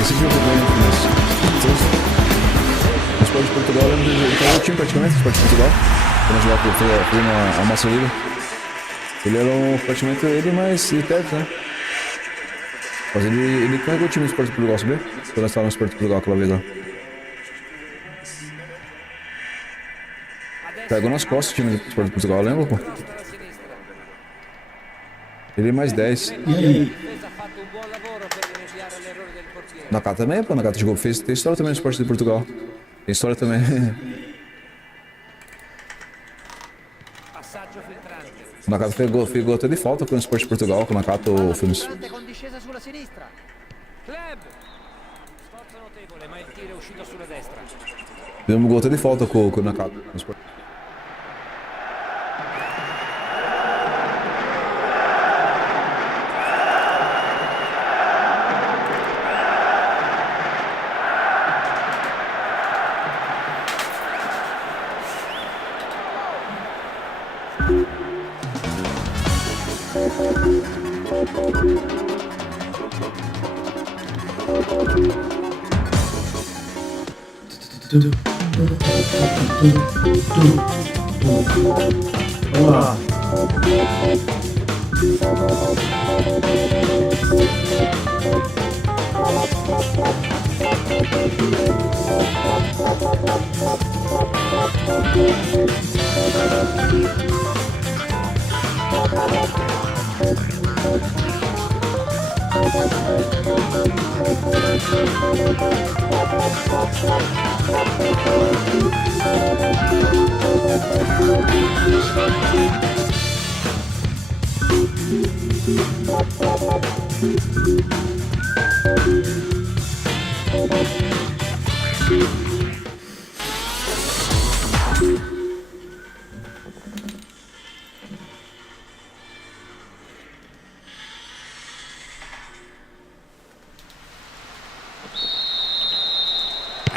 Esse dia eu fui bem no Esporte de Portugal, eu lembro ele tava no time praticamente, no Esporte de Portugal. Quando eu jogava, fui na Massa Liga. Ele era praticamente ele mais intérprete, né? Mas ele carregou o time do Esporte de Portugal, sabia? Quando nós estávamos no Esporte de Portugal aquela vez lá. Carregou nas costas o time do Esporte de Portugal, lembra, pô? Ele é mais 10. E aí? Nakata também, pô. Nakata jogou, tem história também no Esporte de Portugal. Tem história também. O Nakata fez gol até de falta com o Esporte de Portugal, com o Nakata o filmes. Deu um gol até de falta com o Nakata no Esporte. Vamos lá.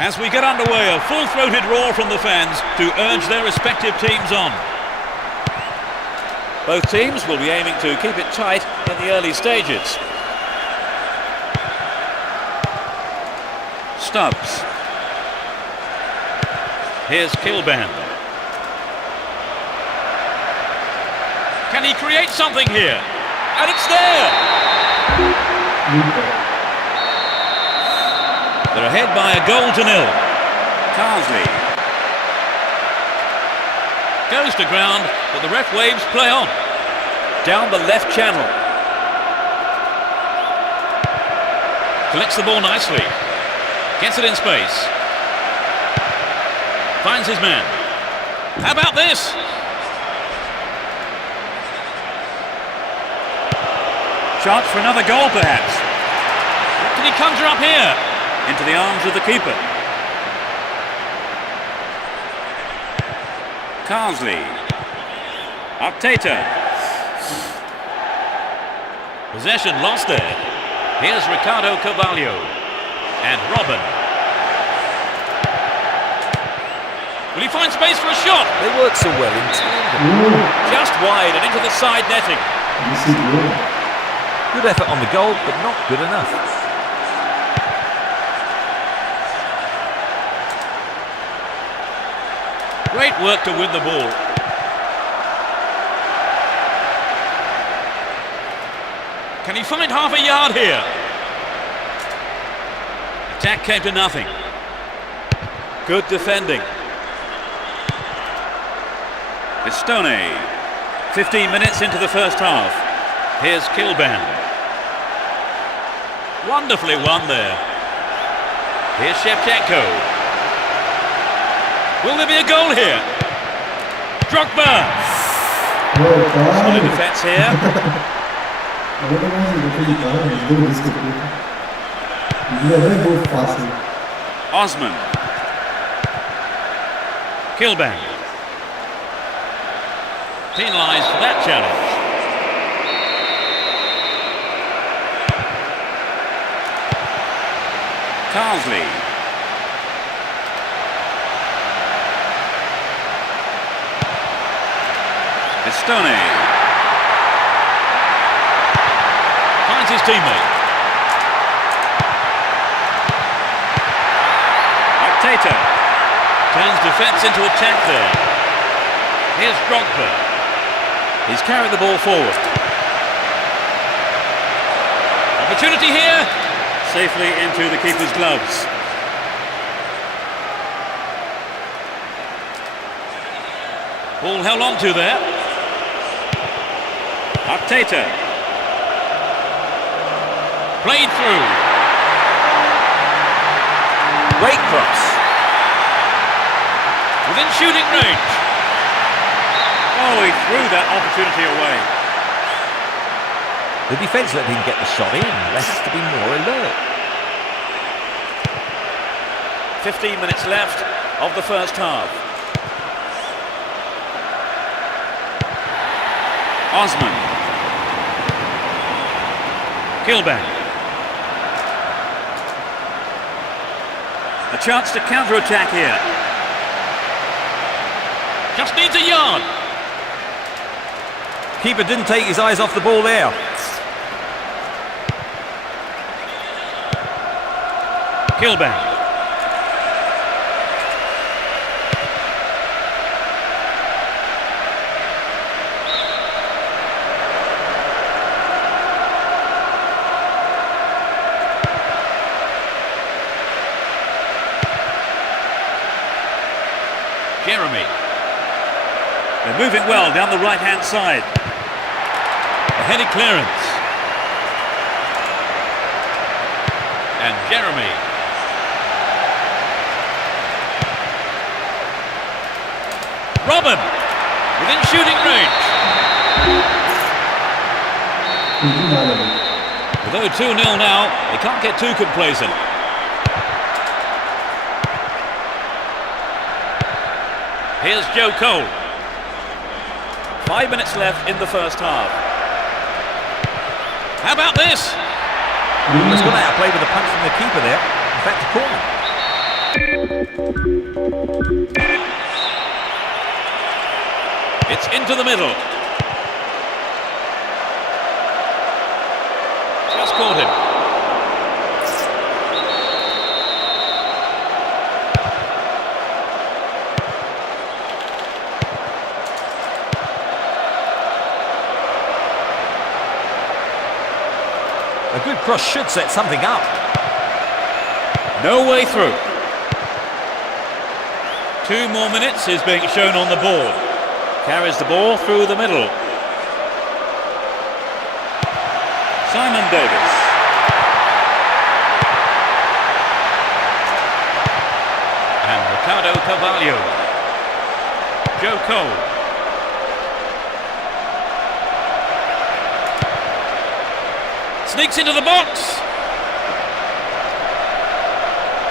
As we get underway, a full-throated roar from the fans to urge their respective teams on. Both teams will be aiming to keep it tight in the early stages. Stubbs. Here's Kilban. Can he create something here? And it's there! They're ahead by a goal to nil. Carsley goes to ground, but the ref waves play on. Down the left channel. Collects the ball nicely. Gets it in space. Finds his man. How about this? Chance for another goal, perhaps. What can he conjure up here? Into the arms of the keeper. Carsley. Artista. Possession lost there. Here's Ricardo Carvalho. And Robin. Will he find space for a shot? They work so well in tandem. Just wide and into the side netting. Good effort on the goal, but not good enough. Great work to win the ball. Can he find half a yard here? Attack came to nothing. Good defending. Pistone. 15 minutes into the first half. Here's Kilban. Wonderfully won there. Here's Shevchenko. Will there be a goal here? Drogba! Solid defence here. Osman. Kilban. Penalised for that challenge. Carsley. Pistone. Finds his teammate. Artista turns defence into attack there. Here's Drogba. He's carried the ball forward. Opportunity here. Safely into the keeper's gloves. Ball held on to there. Artista. Played through. Great cross. Within shooting range. Oh, he threw that opportunity away. The defence let him get the shot in. Left to be more alert. 15 minutes left of the first half. Osman. Kilbane. A chance to counter-attack here. Just needs a yard. Keeper didn't take his eyes off the ball there. Kilbane. Jeremy. They're moving well down the right-hand side. A headed clearance. And Jeremy. Robin. Within shooting range. Although 2-0 now, they can't get too complacent. Here's Joe Cole. 5 minutes left in the first half. How about this? He's gone out of play with a punch from the keeper there. In fact, a corner. It's into the middle. Just caught him. A good cross should set something up. No way through. 2 more minutes is being shown on the board. Carries the ball through the middle. Simon Davis. And Ricardo Carvalho. Joe Cole. Sneaks into the box.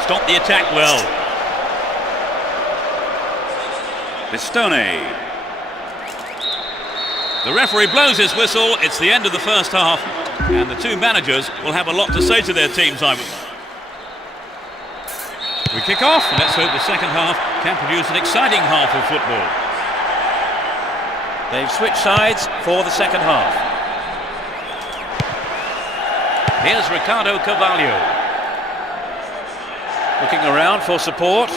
Stopped the attack well. Pistone. The referee blows his whistle. It's the end of the first half, and the two managers will have a lot to say to their teams. We kick off, and let's hope the second half can produce an exciting half of football. They've switched sides for the second half. Here's Ricardo Carvalho. Looking around for support.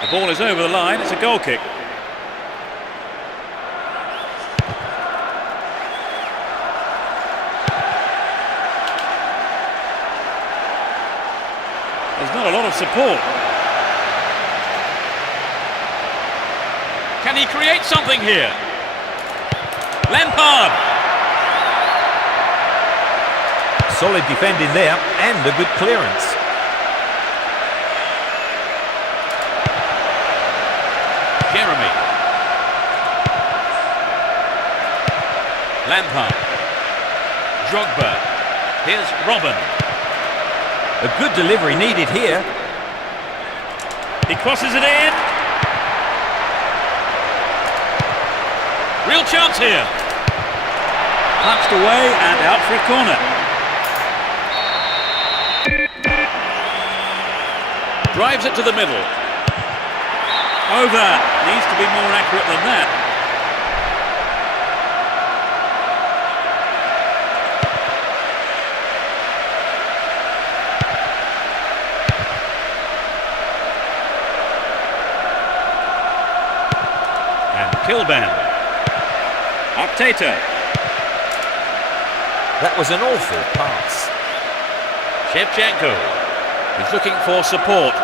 The ball is over the line. It's a goal kick. There's not a lot of support. Can he create something here? Lampard. Solid defending there and a good clearance. Jeremy. Lampard. Drogba. Here's Robin. A good delivery needed here. He crosses it in. Real chance here. Punched away and out for a corner. Drives it to the middle. Over. Needs to be more accurate than that. Kilban. Artista. That was an awful pass. Shevchenko is looking for support.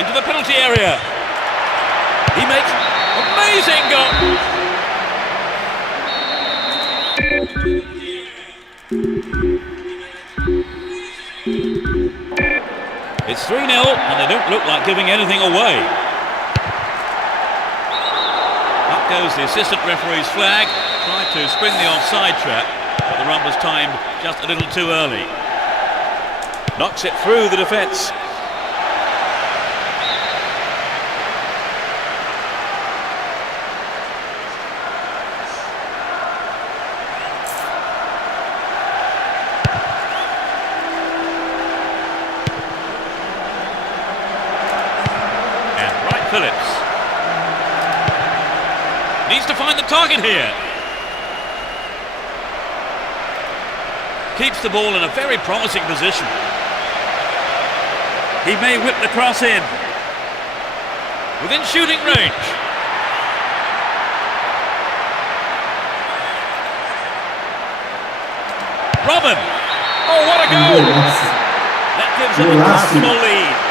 Into the penalty area. He makes amazing goal. It's 3-0 and they don't look like giving anything away. Up goes the assistant referee's flag. Tried to spring the offside trap, but the run was timed just a little too early. Knocks it through the defence. Phillips needs to find the target here. Keeps the ball in a very promising position. He may whip the cross in. Within shooting range. Robin! Oh, what a goal! That gives him a comfortable lead.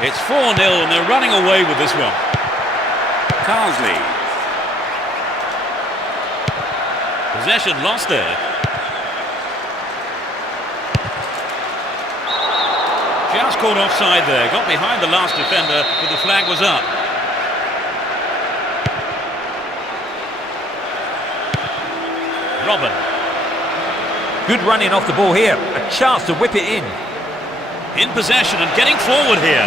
It's 4-0 and they're running away with this one. Carsley. Possession lost there. Just caught offside there. Got behind the last defender, but the flag was up. Robin. Good running off the ball here. A chance to whip it in. In possession and getting forward here.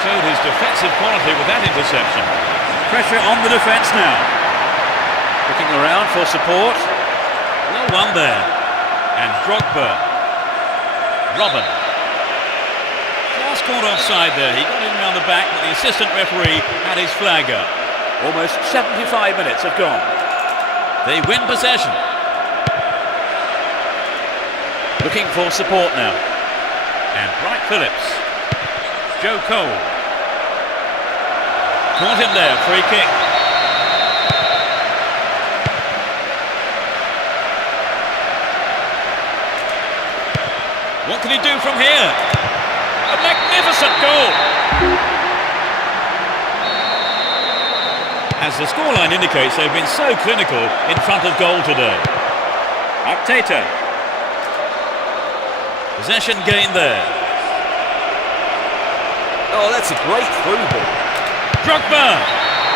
Showed his defensive quality with that interception. Pressure on the defence now. Looking around for support. Well won there. And Drogba. Robin. Just caught offside there. He got in around the back, but the assistant referee had his flag up. Almost 75 minutes have gone. They win possession. Looking for support now. And Bright Phillips. Joe Cole. Caught him there, free kick. What can he do from here? A magnificent goal! As the scoreline indicates, they've been so clinical in front of goal today. Artista. Possession gained there. Oh, that's a great through ball. Drogba!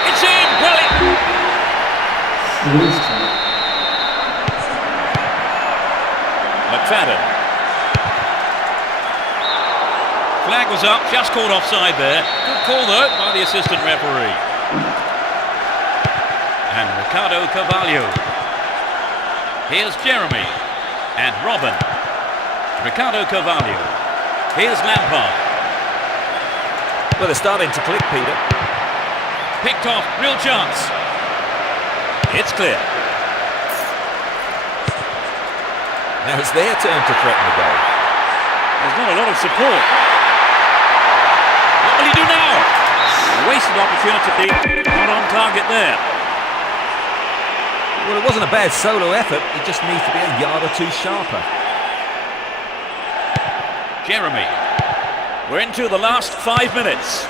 It's in! Well, McFadden. Flag was up, just caught offside there. Good call though by the assistant referee. And Ricardo Carvalho. Here's Jeremy. And Robin. Ricardo Carvalho. Here's Lampard. Well, they're starting to click, Peter. Picked off, real chance. It's clear. Now it's their turn to threaten the goal. There's not a lot of support. What will he do now? A wasted opportunity, not on target there. Well, it wasn't a bad solo effort. It just needs to be a yard or two sharper. Jeremy. We're into the last 5 minutes.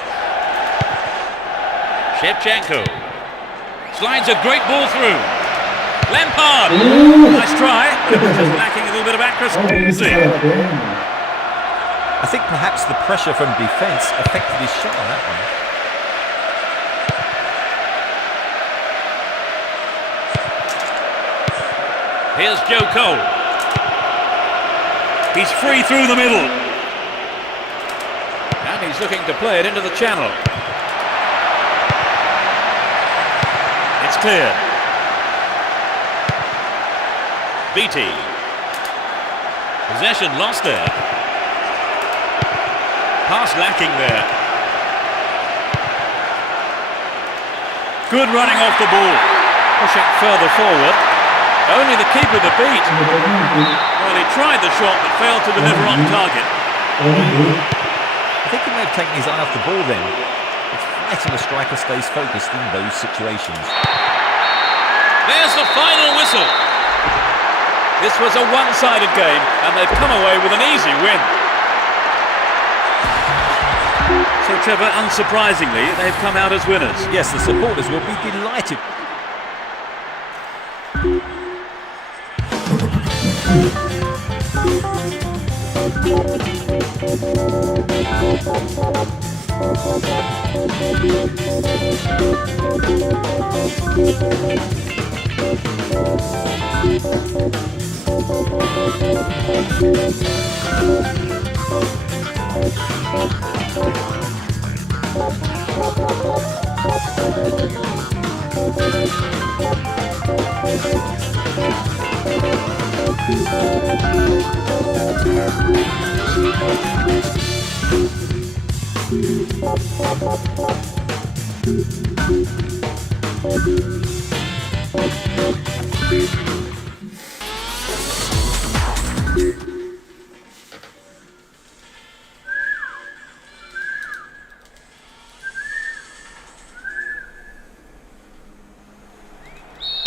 Shevchenko. Slides a great ball through. Lampard. Nice try, but it was just lacking a little bit of accuracy. I think perhaps the pressure from defence affected his shot on that one. Here's Joe Cole. He's free through the middle. And he's looking to play it into the channel. It's clear. Beattie. Possession lost there. Pass lacking there. Good running off the ball. Pushing further forward. Only the keeper to beat. Well, he tried the shot but failed to deliver on target. I think he may have taken his eye off the ball then. It's vital a striker stays focused in those situations. There's the final whistle. This was a one-sided game and they've come away with an easy win. So Trevor, unsurprisingly, they've come out as winners. Yes, the supporters will be delighted.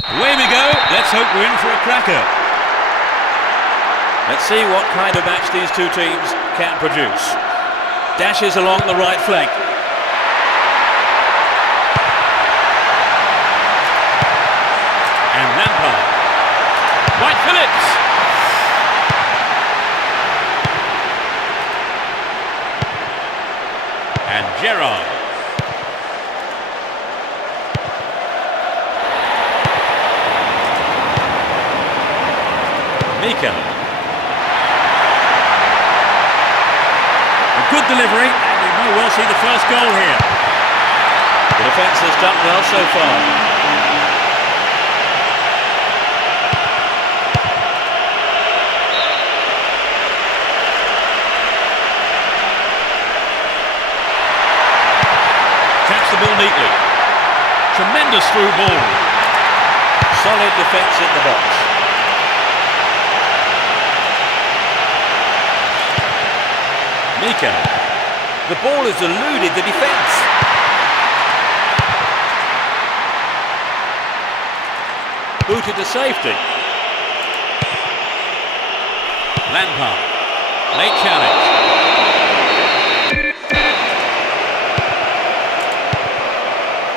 Away we go. Let's hope we're in for a cracker. Let's see what kind of match these two teams can produce. Dashes along the right flank. And Lampard. White Phillips. And Gerrard. Mika. A good delivery, and we may well see the first goal here. The defence has done well so far. Taps the ball neatly. Tremendous through ball. Solid defence in the box. Mika. The ball has eluded the defence. Booted to safety. Lampard. Late challenge.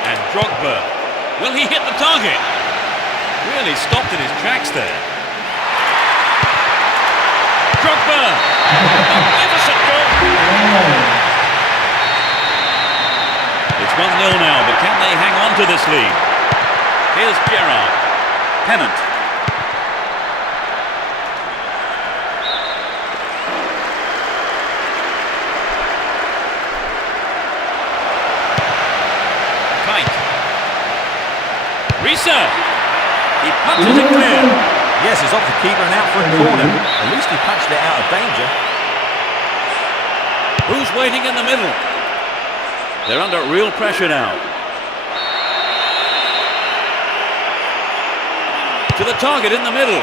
And Drogba. Will he hit the target? Really stopped in his tracks there. Drogba. Magnificent goal. It's 1-0 now, but can they hang on to this lead? Here's Gerrard. Pennant. Kite. Risa. He punches it clear. Yes, it's off the keeper and out for a corner. At least he punched it out of danger. Who's waiting in the middle? They're under real pressure now. To the target in the middle.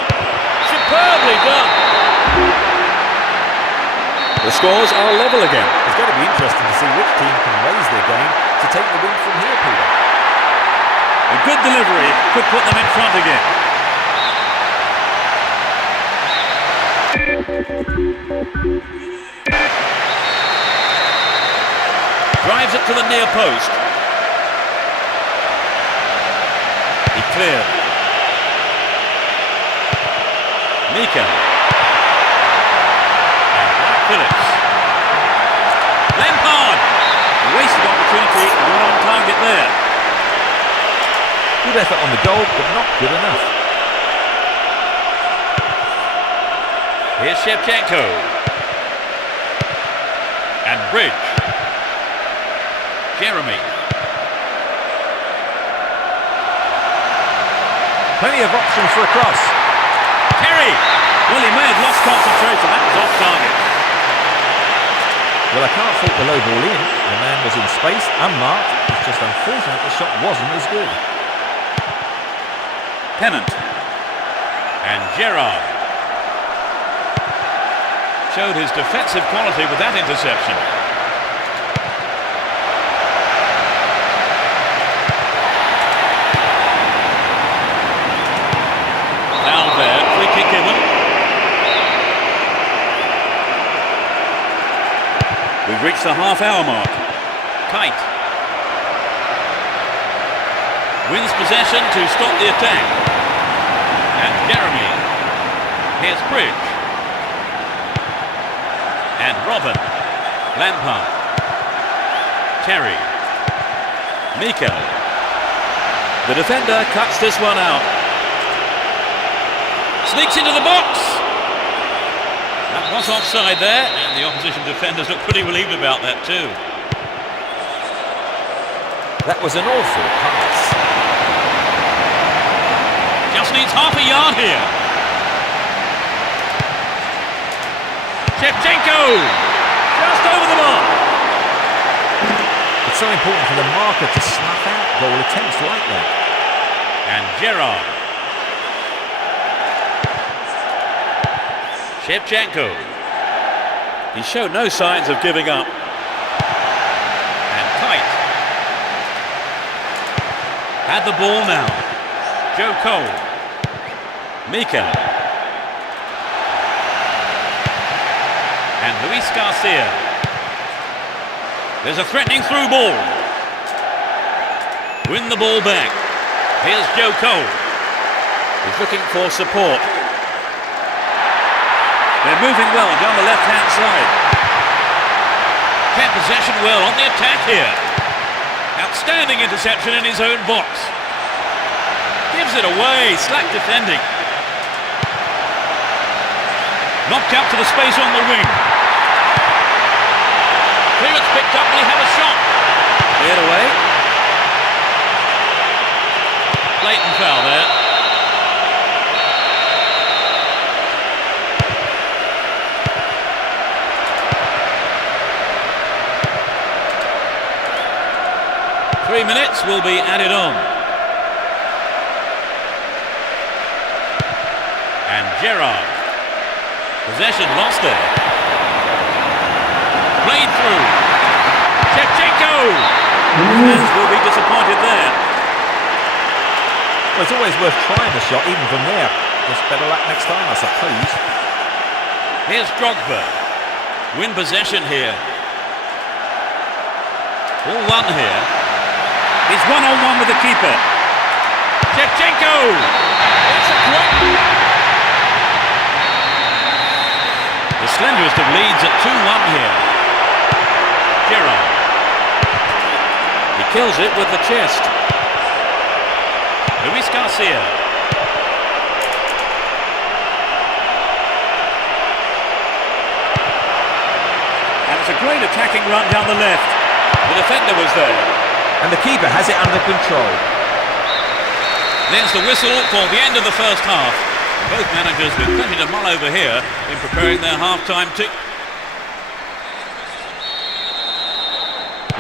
Superbly done. The scores are level again. It's going to be interesting to see which team can raise their game to take the win from here, Peter. A good delivery could put them in front again. Drives it to the near post. He cleared. Mika. And White Phillips. Lampard. Wasted opportunity, not on target there. Good effort on the goal, but not good enough. Here's Shevchenko. And Bridge. Jeremy. Plenty of options for a cross. Terry. Well, he may have lost concentration. That was off target. Well, I can't fault the low ball in. The man was in space, unmarked. It's just unfortunate the shot wasn't as good. Pennant. And Gerrard showed his defensive quality with that interception. Now there, free kick given. We've reached the half-hour mark. Kite wins possession to stop the attack. And Jeremy. Here's Bridge. And Robin. Lampard. Terry. Miko. The defender cuts this one out. Sneaks into the box. That was offside there, and the opposition defenders look pretty relieved about that too. That was an awful pass. Just needs half a yard here. Shevchenko! Just over the mark. It's so important for the marker to snuff out goal attempts like that. And Gerrard. Shevchenko. He showed no signs of giving up. And Kite. Had the ball now. Joe Cole. Mika. And Luis Garcia. There's a threatening through ball. Win the ball back. Here's Joe Cole. He's looking for support. They're moving well down the left-hand side. Kept possession well on the attack here. Outstanding interception in his own box. Gives it away, slack defending. Knocked out to the space on the wing. Clearance picked up, will he have a shot? Cleared away. Blatant foul there. Three minutes will be added on. And Gerrard. Possession lost there. Played through. Shevchenko! Fans will be disappointed there. Well, it's always worth trying the shot, even from there. Just better luck next time, I suppose. Here's Drogba. Win possession here. All one here. He's one-on-one with the keeper. Shevchenko! It's a great... The slenderest of leads at 2-1 here. Gerrard. He kills it with the chest. Luis Garcia. And it's a great attacking run down the left. The defender was there. And the keeper has it under control. There's the whistle for the end of the first half. Both managers with plenty to mull over here in preparing their half-time tick.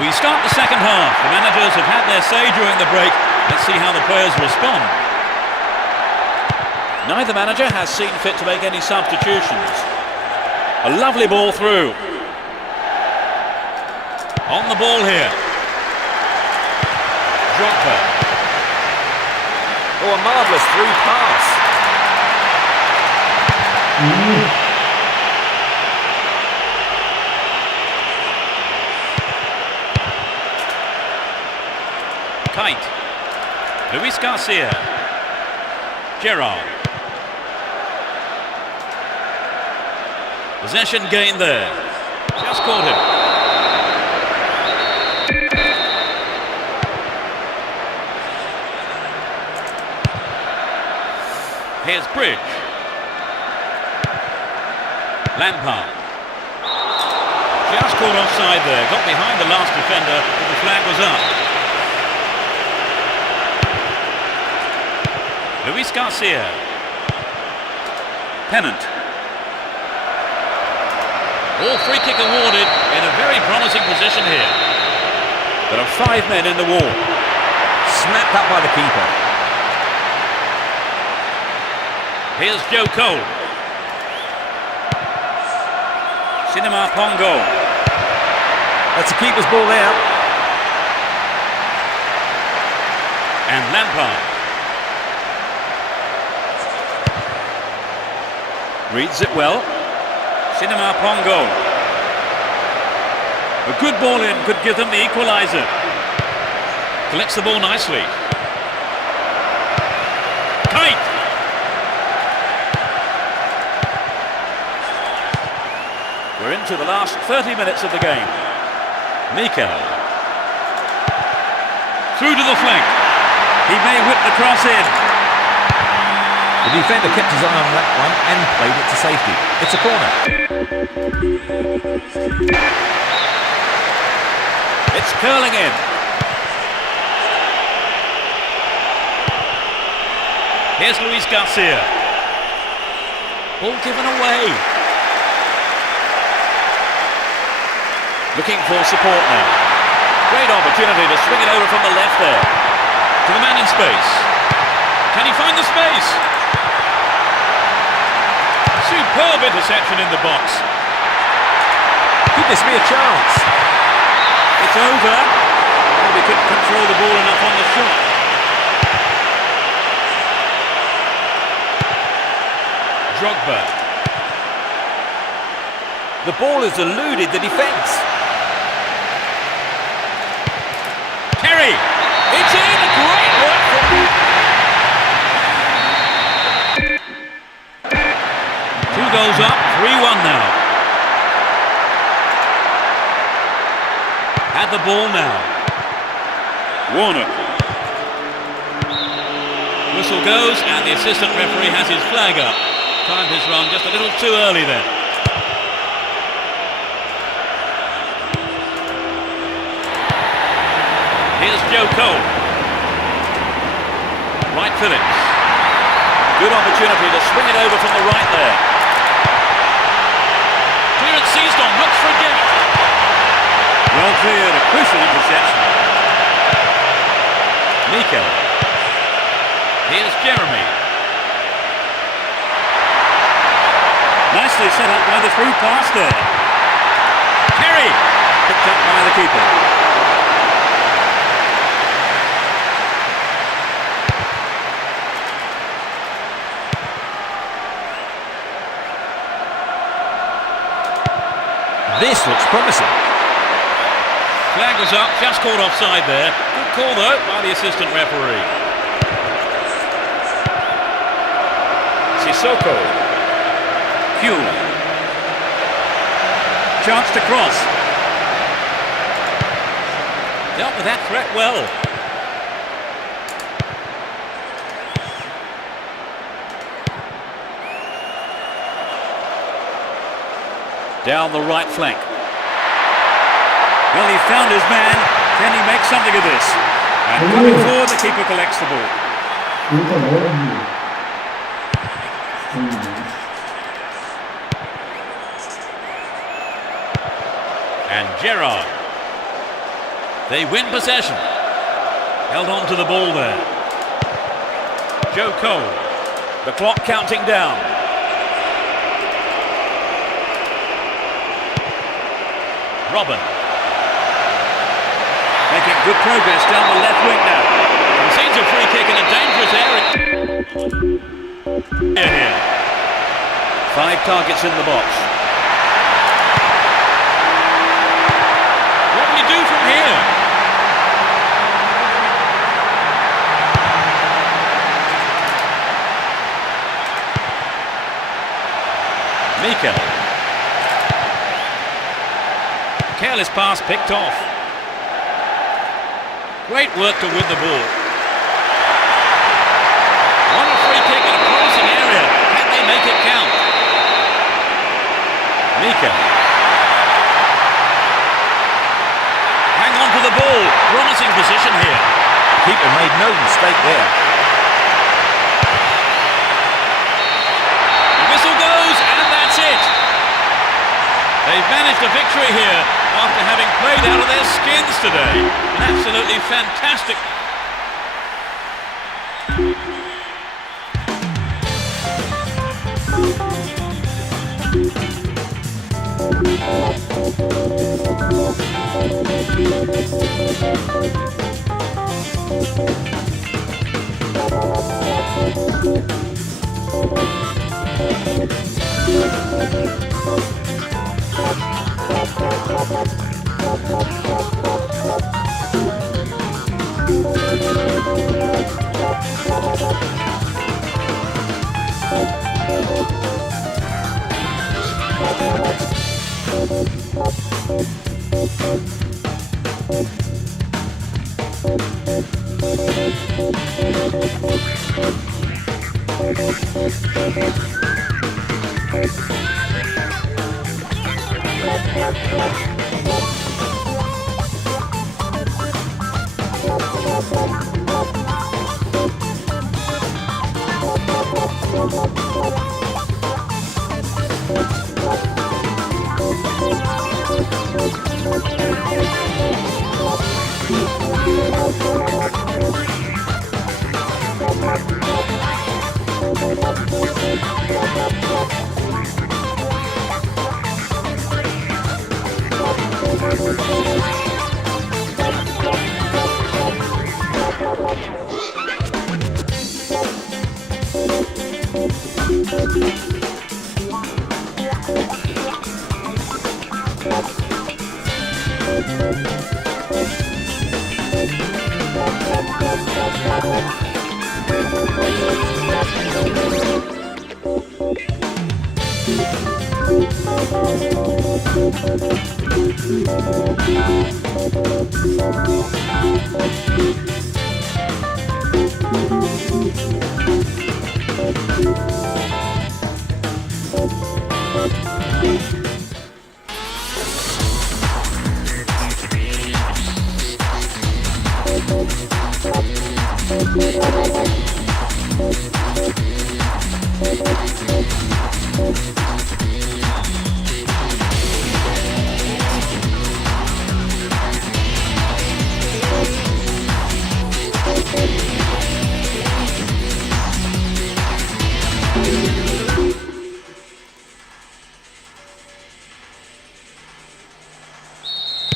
We start the second half. The managers have had their say during the break. Let's see how the players respond. Neither manager has seen fit to make any substitutions. A lovely ball through. On the ball here. Drogba. Oh, a marvellous through pass. Kite. Luis Garcia. Gerrard. Possession gained there. Just caught him. Here's Bridge. Lampard. Just caught offside there. Got behind the last defender, but the flag was up. Luis Garcia. Pennant. All free kick awarded in a very promising position here. There are 5 men in the wall. Snapped up by the keeper. Here's Joe Cole. Cinema Pongo. That's the keeper's ball there. And Lampard. Reads it well. Cinema Pongo. A good ball in could give them the equaliser. Collects the ball nicely. Kite. We're into the last 30 minutes of the game. Mikel. Through to the flank. He may whip the cross in. The defender kept his eye on that one and played it to safety. It's a corner. It's curling in. Here's Luis Garcia. Ball given away. Looking for support now. Great opportunity to swing it over from the left there. To the man in space. Can he find the space? Superb interception in the box. Could this be a chance? It's over. Maybe couldn't control the ball enough on the shot. Drogba. The ball has eluded the defence. Terry. It's in. Great work from Two goals up. 3-1 now. Had the ball now. Warner. Whistle goes and the assistant referee has his flag up. Timed his run just a little too early then. Here's Joe Cole. Right Phillips. Good opportunity to swing it over from the right there. Clearance seized on, looks for a gap. Well cleared, a crucial interception. Mikel. Here's Jeremy. Nicely set up by the through pass there. Terry. Picked up by the keeper. This looks promising. Flag was up, just called offside there. Good call though by the assistant referee. Sissoko. Hume. Chance to cross. Dealt with that threat well. Down the right flank. Well, he found his man. Can he make something of this? And coming forward, the keeper collects the ball. And Gerrard. They win possession. Held on to the ball there. Joe Cole. The clock counting down. Robin. Making good progress down the left wing now. Concedes a free kick in a dangerous area. Here. 5 targets in the box. What can you do from here? Mikel. Careless pass picked off. Great work to win the ball. On a free kick in a promising area. Can they make it count? Mikel. Hang on to the ball. Promising position here. Keeper made no mistake there. The whistle goes and that's it. They've managed a victory here after having played out of their skins today. An absolutely fantastic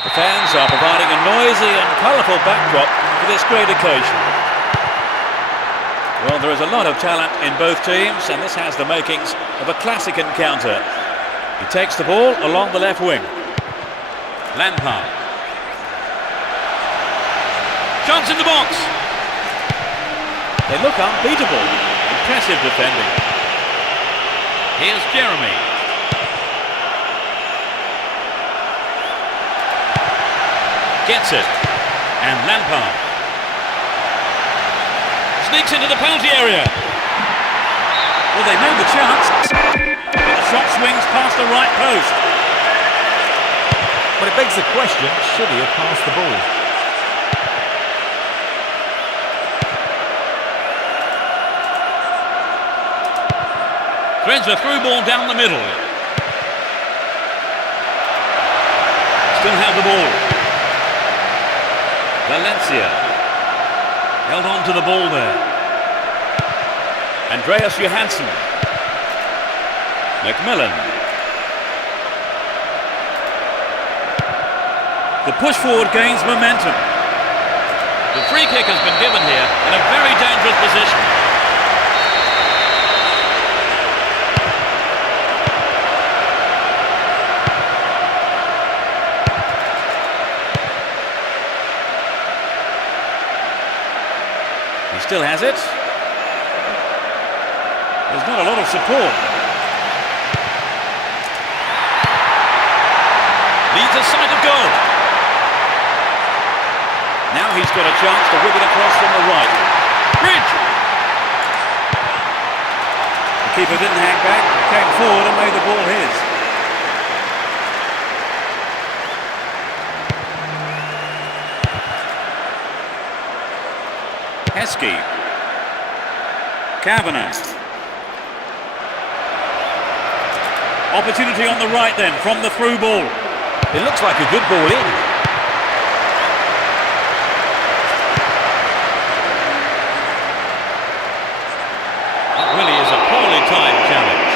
The fans are providing a noisy and colourful backdrop for this great occasion. Well, there is a lot of talent in both teams, and this has the makings of a classic encounter. He takes the ball along the left wing. Lampard. Chance in the box. They look unbeatable. Impressive defending. Here's Jeremy. Gets it. And Lampard. Sneaks into the penalty area. Well, they know the chance. But the shot swings past the right post. But it begs the question, should he have passed the ball? Threads a through ball down the middle. Still have the ball. Valencia. Held on to the ball there. Andreas Johansson. Macmillan. The push forward gains momentum. The free kick has been given here in a very dangerous position. He still has it. There's not a lot of support. Needs a sight of goal. Now he's got a chance to whip it across from the right. Bridge! The keeper didn't hang back, came forward and made the ball his. Heskey. Kavanagh. Opportunity on the right then from the through ball. It looks like a good ball in. That really is a poorly timed challenge.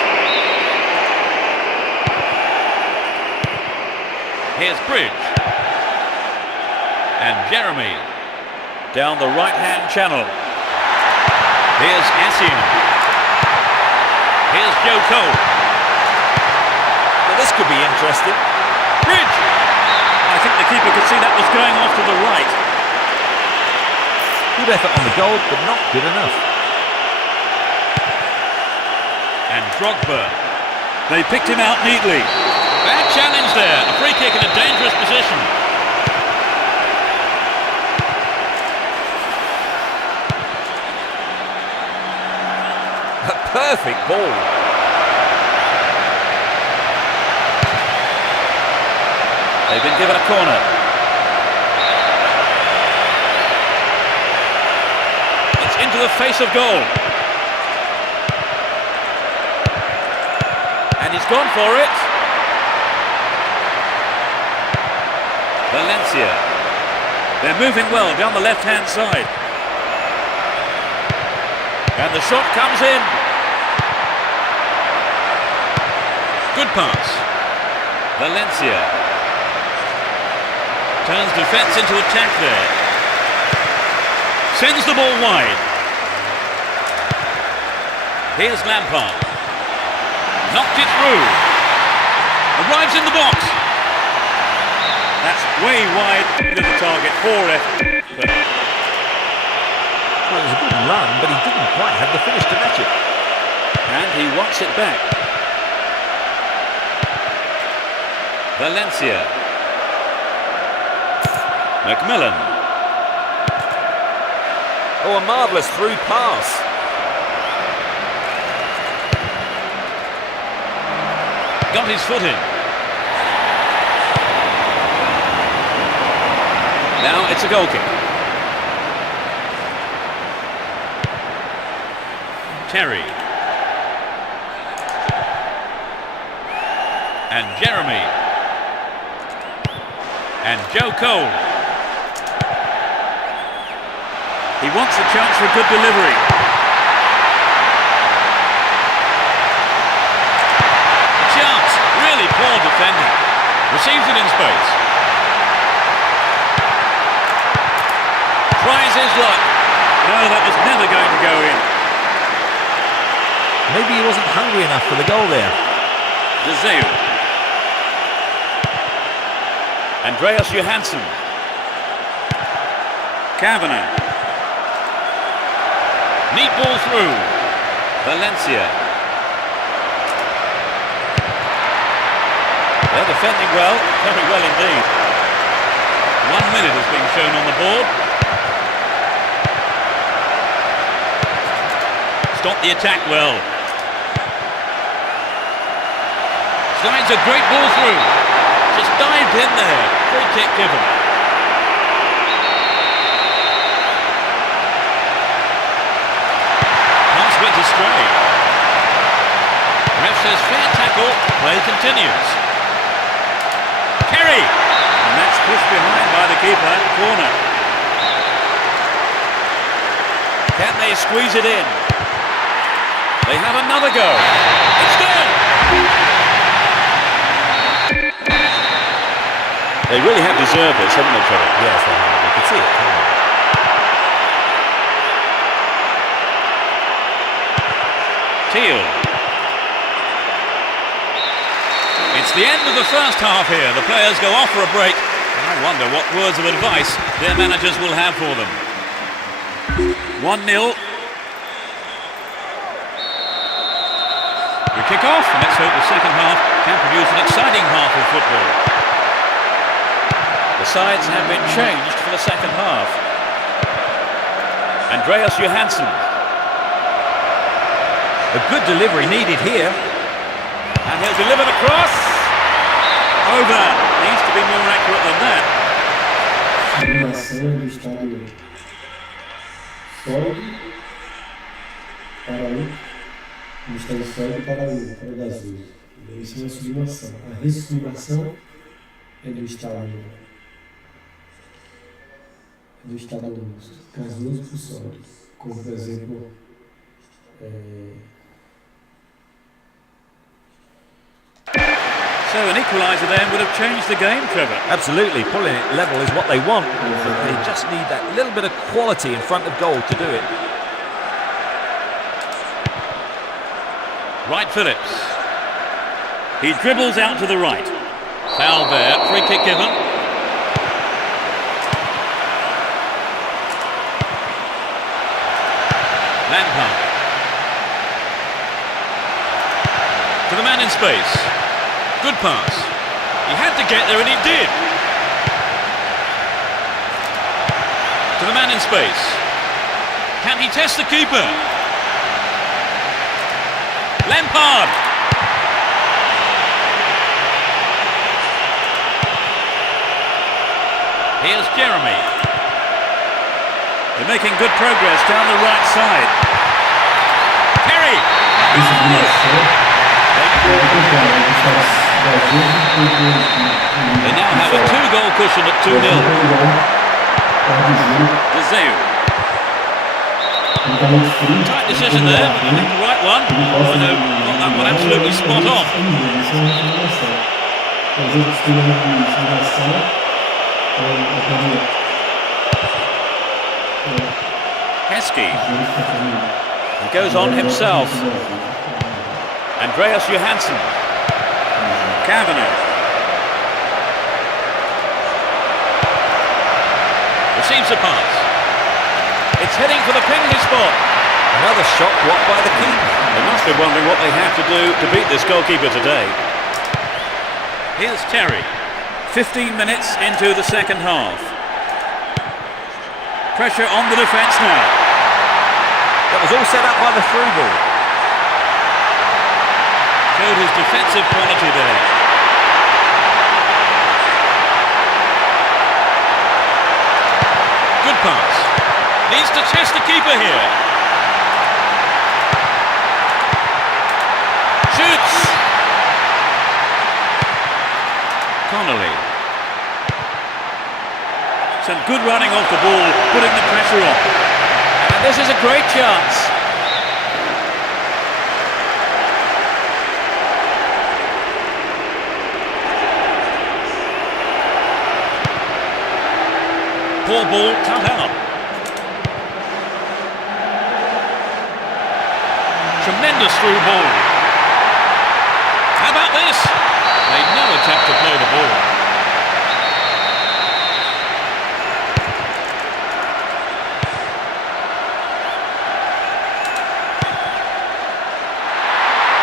Bridge. And Jeremy down the right-hand channel. Here's Essien. Here's Joe Cole. Well, this could be interesting. Bridge! I think the keeper could see that was going off to the right. Good effort on the goal, but not good enough. And Drogba. They picked him out neatly. Bad challenge there. A free kick in a dangerous position. A perfect ball. They've been given a corner. It's into the face of goal. And he's gone for it. Valencia. They're moving well down the left-hand side. And the shot comes in. Good pass. Valencia. Turns defence into attack there. Sends the ball wide. Here's Lampard. Knocked it through. Arrives in the box. That's way wide to the target. Poor effort. Well, it was a good run, but he didn't quite have the finish to match it. And he wants it back. Valencia. McMillan. Oh, a marvellous through pass. Got his foot in. Now it's a goal kick. Terry. And Jeremy. And Joe Cole. He wants a chance for a good delivery. A chance. Really poor defending. Receives it in space. Tries his luck. No, that was never going to go in. Maybe he wasn't hungry enough for the goal there. DeZeu. Andreas Johansson. Kavanagh. Neat ball through. Valencia. They're defending well, very well indeed. 1 minute is being shown on the board. Stopped the attack well. Slides a great ball through. Just dived in there. Free kick given. Pass went astray. Ref says fair tackle. Play continues. Kerry. And that's pushed behind by the keeper. Corner. Can they squeeze it in? They have another go. It's done. They really have deserved this, haven't they, Trevor? Yes, they have. You could see it coming. Teal. It's the end of the first half here. The players go off for a break. I wonder what words of advice their managers will have for them. 1-0. We kick off, and let's hope the second half can produce an exciting half of football. The sides have been changed for the second half. Andreas Johansson. A good delivery needed here. And he'll deliver the cross. Over. Needs to be more accurate than that. Sublimação do estado sólido para o estado sólido para o gasoso. Isso é uma sublimação. A ressublimação é do estado gasoso para o sólido. Como, por exemplo, So an equaliser then would have changed the game, Trevor. Absolutely, pulling it level is what they want. But they just need that little bit of quality in front of goal to do it. Wright Phillips. He dribbles out to the right. Foul there, free kick given. Lampard. To the man in space. Good pass. He had to get there and he did. To the man in space. Can he test the keeper? Lampard. Here's Jeremy. They're making good progress down the right side. Perry. They now have a 2-goal cushion at 2-0. Deseu. Tight decision there, but I think the right one. I know, got that one absolutely spot on. Heskey. He goes on himself. Andreas Johansson. Kavanagh. Receives a pass. It's heading for the penalty spot. Another shot blocked by the keeper. They must be wondering what they have to do to beat this goalkeeper today. Here's Terry. 15 minutes into the second half. Pressure on the defence now. That was all set up by the through ball. Showed his defensive quality there. Good pass. Needs to test the keeper here. Shoots. Connolly. Some good running off the ball, putting the pressure on. And this is a great chance. Poor ball cut out. Tremendous through ball. How about this? Made no attempt to play the ball.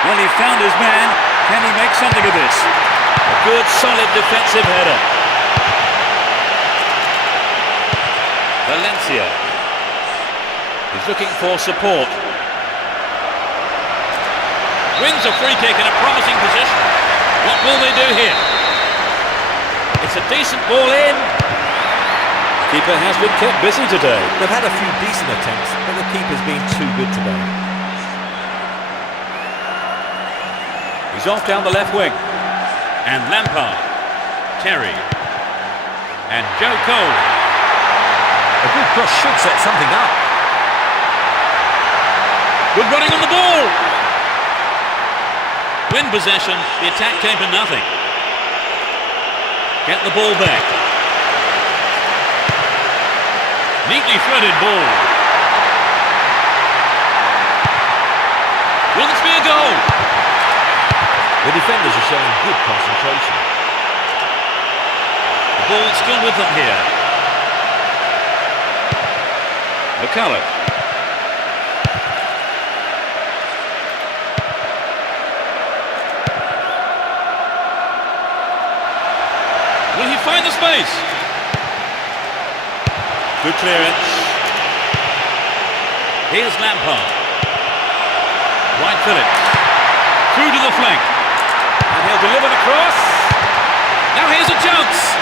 Well, he found his man. Can he make something of this? A good, solid defensive header. Valencia. He's looking for support. Wins a free kick in a promising position. What will they do here? It's a decent ball in. Keeper has been kept busy today. They've had a few decent attempts, but the keeper's been too good today. He's off down the left wing. And Lampard. Terry. And Joe Cole. A good cross should set something up. Good running on the ball. Win possession, the attack came to nothing. Get the ball back. Neatly threaded ball. Will this be a goal? The defenders are showing good concentration. The ball's still with them here. McCulloch. Will he find the space? Good clearance. Here's Lampard. Wright Phillips. Through to the flank. And he'll deliver the cross. Now here's a chance.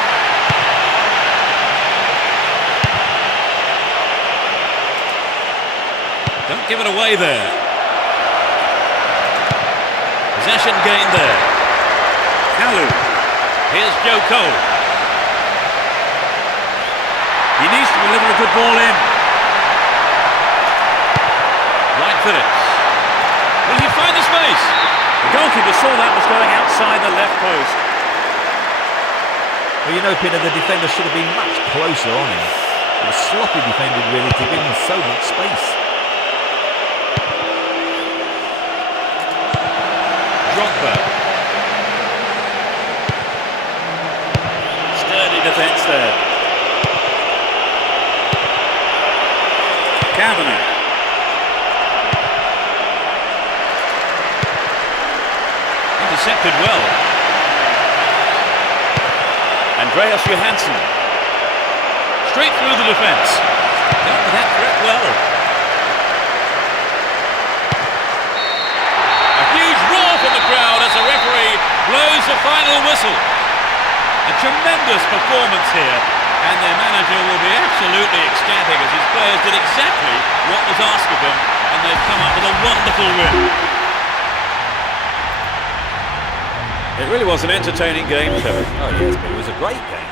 Don't give it away there. Possession gained there. Kalu. Here's Joe Cole. He needs to deliver a good ball in. Wright Phillips. Will he find the space? The goalkeeper saw that was going outside the left post. Well, you know, Peter, the defender should have been much closer on him. It was sloppy defended, really, to give him so much space. Drogba. Sturdy defence there. Kavanagh. Intercepted well. Andreas Johansson. Straight through the defence. Dealt with that threat well. A huge roar from the crowd as the referee blows the final whistle. A tremendous performance here, and their manager will be absolutely ecstatic as his players did exactly what was asked of them, and they've come up with a wonderful win. It really was an entertaining game, Kevin. Oh yes, but it was a great game.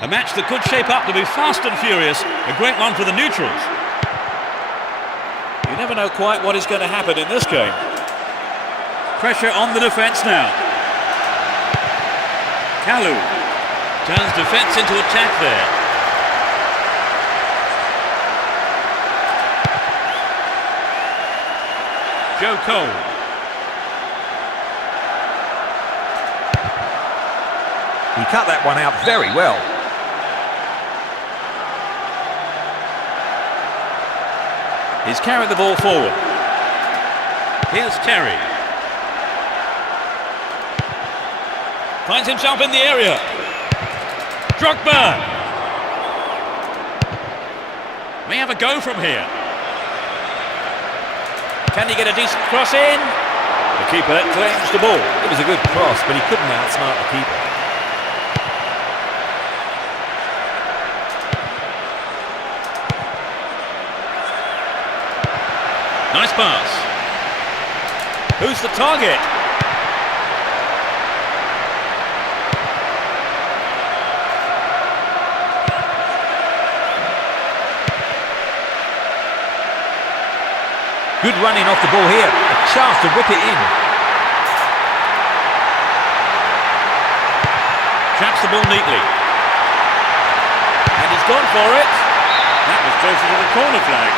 A match that could shape up to be fast and furious, a great one for the neutrals. You never know quite what is going to happen in this game. Pressure on the defence now. Kalu turns defence into attack there. Joe Cole. He cut that one out very well. He's carried the ball forward. Here's Terry. Finds himself in the area. Drogba. May have a go from here. Can he get a decent cross in? The keeper claims the ball. It was a good cross, but he couldn't outsmart the keeper. Nice pass. Who's the target? Good running off the ball here. A chance to whip it in. Traps the ball neatly. And he's gone for it. That was closer to the corner flag.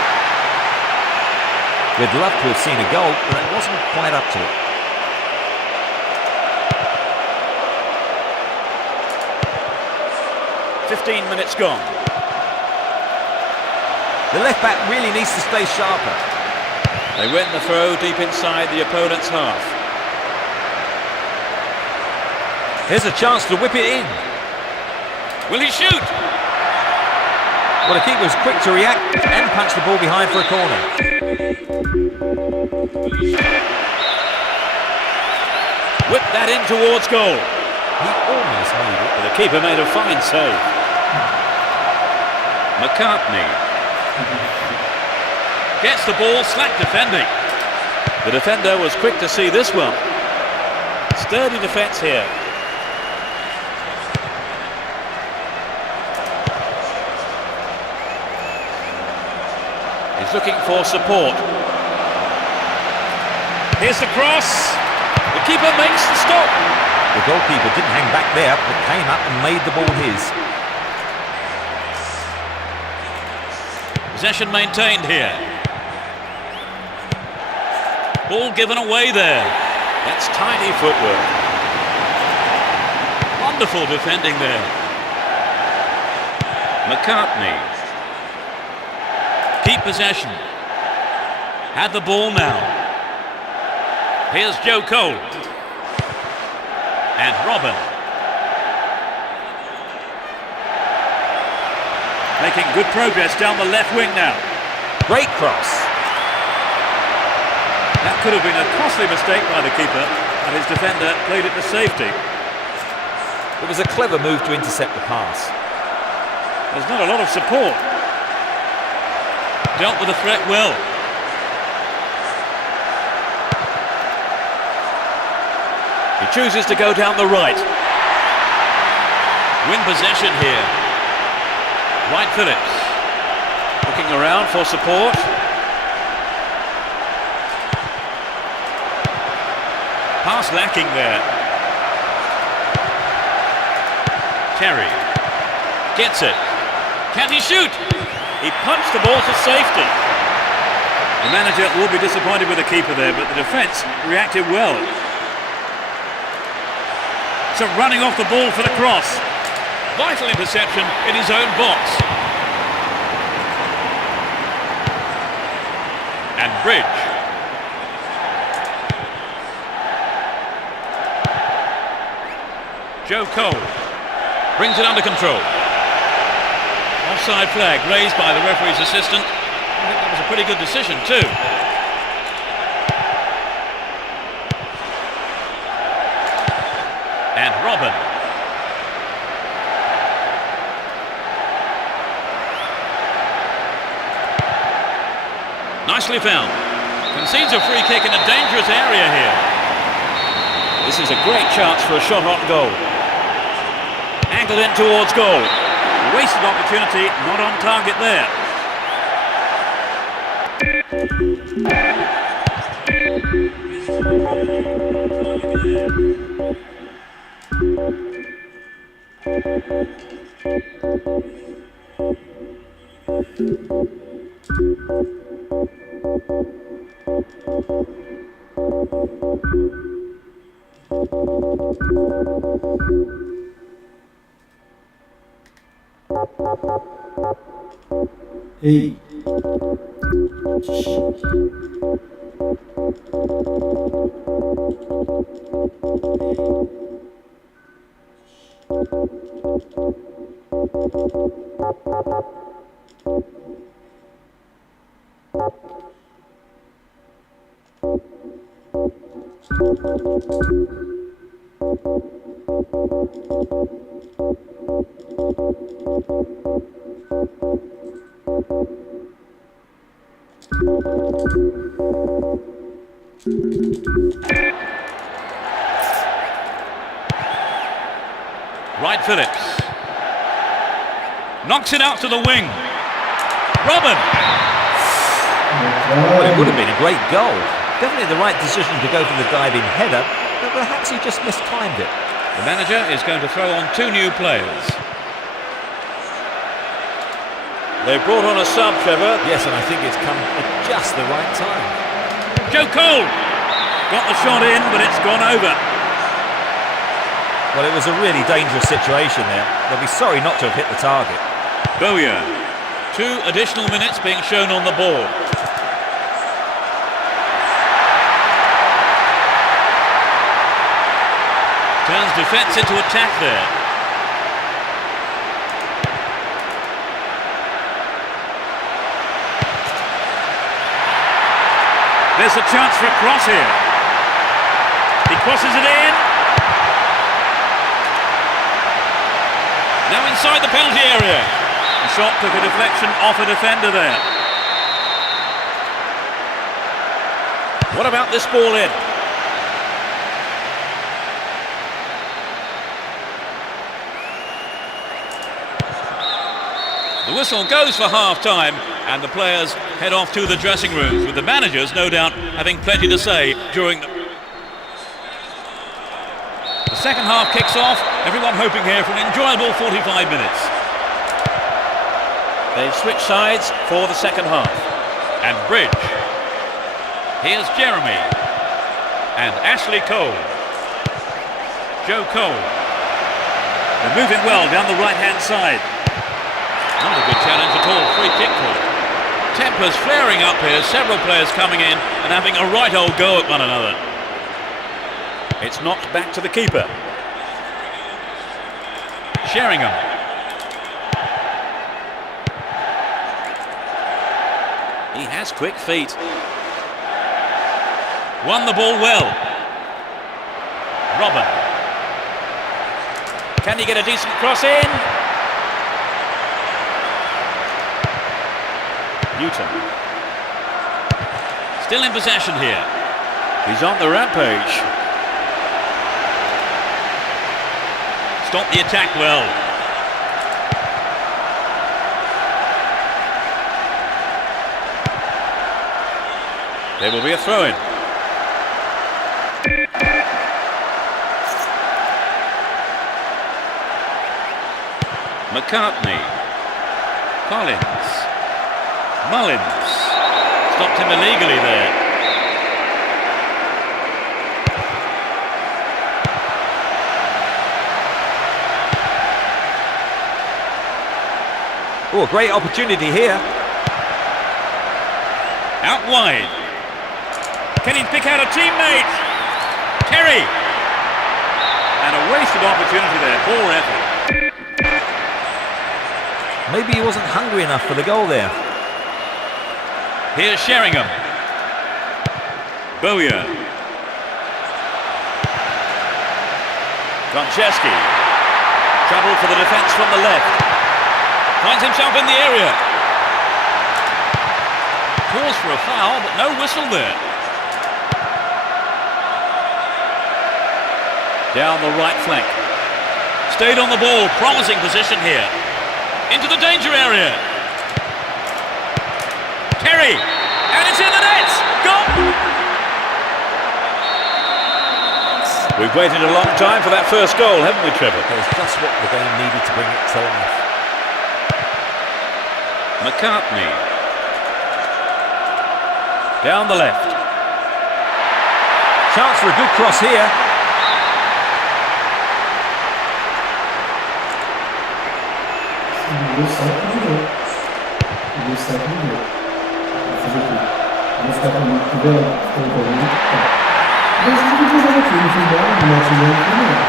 We'd love to have seen a goal, but it wasn't quite up to it. "15 minutes gone. The left back really needs to stay sharper. They win the throw deep inside the opponent's half. Here's a chance to whip it in. Will he shoot? Well, the keeper was quick to react and punch the ball behind for a corner. Whip that in towards goal. He almost made it. But the keeper made a fine save. McCartney gets the ball, slack defending. The defender was quick to see this one. Sturdy defence here. He's looking for support. Here's the cross. The keeper makes the stop. The goalkeeper didn't hang back there, but came up and made the ball his. Possession maintained here. Ball given away there. That's tidy footwork. Wonderful defending there. McCartney. Keep possession. Had the ball now. Here's Joe Cole. And Robin. Making good progress down the left wing now. Great cross. That could have been a costly mistake by the keeper, and his defender played it to safety. It was a clever move to intercept the pass. There's not a lot of support. Dealt with the threat well. He chooses to go down the right. Win possession here. Wright Phillips. Looking around for support. Pass lacking there. Terry. Gets it. Can he shoot? He punched the ball to safety. The manager will be disappointed with the keeper there, but the defence reacted well. So running off the ball for the cross. Vital interception in his own box. And Bridge. Joe Cole brings it under control. Offside flag raised by the referee's assistant. I think that was a pretty good decision too. And Robin. Nicely found. Concedes a free kick in a dangerous area here. This is a great chance for a shot on goal. Angled in towards goal. Wasted opportunity, not on target there. Ei. Wright Phillips knocks it out to the wing. Robin. Well, it would have been a great goal. Definitely the right decision to go for the diving header, but perhaps he just mistimed it. The manager is going to throw on two new players. They brought on a sub, Trevor. Yes, and I think it's come at just the right time. Joe Cole got the shot in, but it's gone over. Well, it was a really dangerous situation there. They'll be sorry not to have hit the target. Bowyer. 2 additional minutes being shown on the board. Turns defence into attack there. There's a chance for a cross here. He crosses it in. Now inside the penalty area. The shot took a deflection off a defender there. What about this ball in? The whistle goes for half-time and the players head off to the dressing rooms, with the managers no doubt having plenty to say during the second half kicks off, everyone hoping here for an enjoyable 45 minutes. They've switched sides for the second half. And Bridge. Here's Jeremy. And Ashley Cole. Joe Cole. They're moving well down the right-hand side. Not a good challenge at all, free kick call. Tempers flaring up here, several players coming in and having a right old go at one another. It's knocked back to the keeper. Sheringham. He has quick feet. Won the ball well. Robin. Can he get a decent cross in? Newton. Still in possession here. He's on the rampage. Stop the attack well. There will be a throw-in. McCartney. Collins. Mullins. Stopped him illegally there. Oh, a great opportunity here. Out wide. Can he pick out a teammate? Terry. And a wasted opportunity there. Poor effort. Maybe he wasn't hungry enough for the goal there. Here's Sheringham. Bowyer. Franceschi. Trouble for the defence from the left. Finds himself in the area. Calls for a foul, but no whistle there. Down the right flank. Stayed on the ball, promising position here. Into the danger area. Terry, and it's in the net. Goal! We've waited a long time for that first goal, haven't we, Trevor? It's just what the game needed to bring it to life. McCartney. Down the left. Chance for a good cross here. Deu certo no gol. Deu certo no gol. Vou fazer aqui. Vou ficar comigo.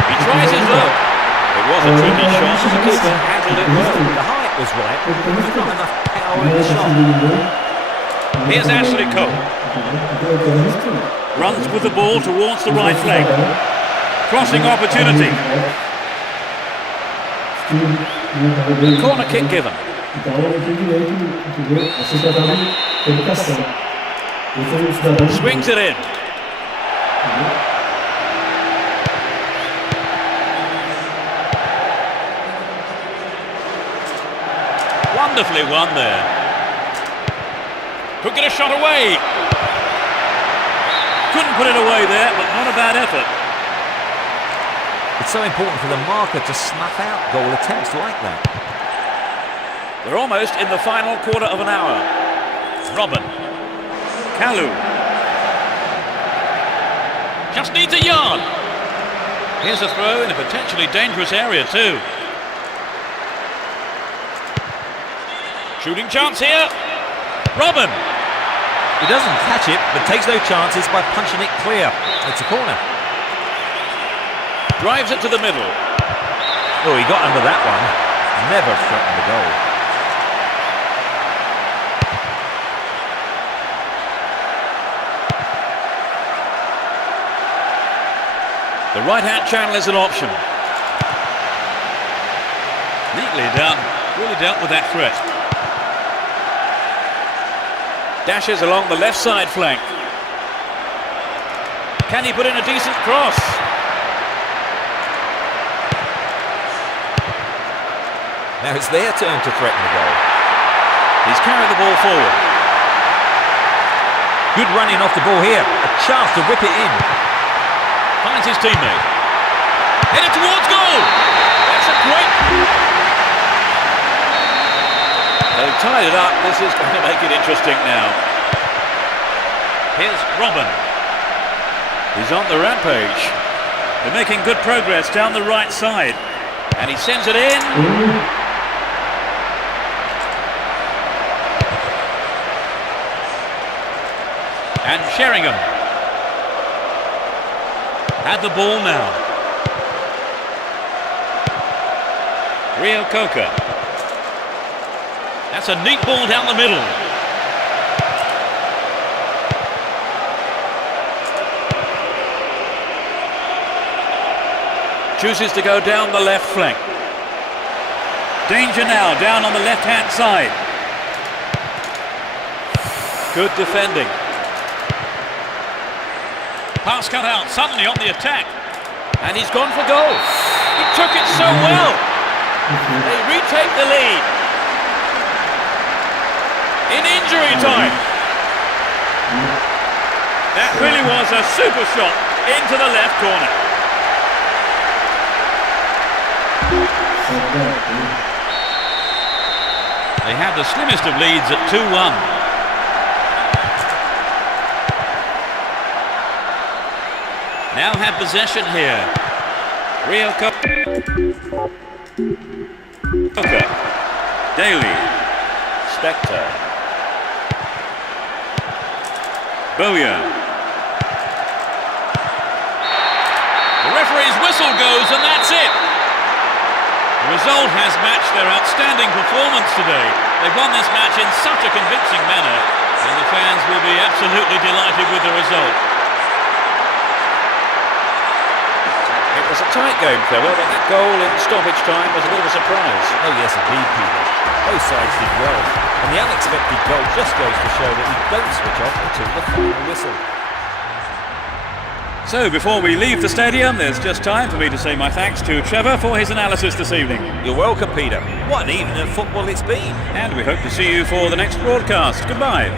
He tries his luck. It was a tricky shot, and the keeper handled it well. The height was right, but not enough power in the shot. Here's Ashley Cole. Runs with the ball towards the right flank. Crossing opportunity. A corner kick given. Swings it in. Wonderfully won there. Could get a shot away. Couldn't put it away there, but not a bad effort. It's so important for the marker to snuff out goal attempts like that. We're almost in the final quarter of an hour. Robin. Kalu. Just needs a yard. Here's a throw in a potentially dangerous area too. Shooting chance here. Robin. He doesn't catch it, but takes no chances by punching it clear. It's a corner. Drives it to the middle. Oh, he got under that one. Never threatened the goal. The right-hand channel is an option. Neatly done. Really dealt with that threat. Dashes along the left side flank. Can he put in a decent cross? Now it's their turn to threaten the goal. He's carried the ball forward. Good running off the ball here. A chance to whip it in. Finds his teammate. Headed towards goal. That's a great... They've tied it up. This is going to make it interesting now. Here's Robin. He's on the rampage. They're making good progress down the right side. And he sends it in. And Sheringham. Had the ball now. Rio Coca. That's a neat ball down the middle. Chooses to go down the left flank. Danger now, down on the left-hand side. Good defending. Pass cut out, suddenly on the attack. And he's gone for goal. He took it so well. They retake the lead. In injury time. That really was a super shot into the left corner. They had the slimmest of leads at 2-1. Now have possession here. Rio Coca. Daly. Spectre. Bowyer. The referee's whistle goes and that's it. The result has matched their outstanding performance today. They've won this match in such a convincing manner, and the fans will be absolutely delighted with the result. It was a tight game, Trevor, but that goal in stoppage time was a bit of a surprise. Oh yes, indeed, Peter. Both sides did well, and the unexpected goal just goes to show that we don't switch off until the final whistle. So, before we leave the stadium, there's just time for me to say my thanks to Trevor for his analysis this evening. You're welcome, Peter. What an evening of football it's been. And we hope to see you for the next broadcast. Goodbye.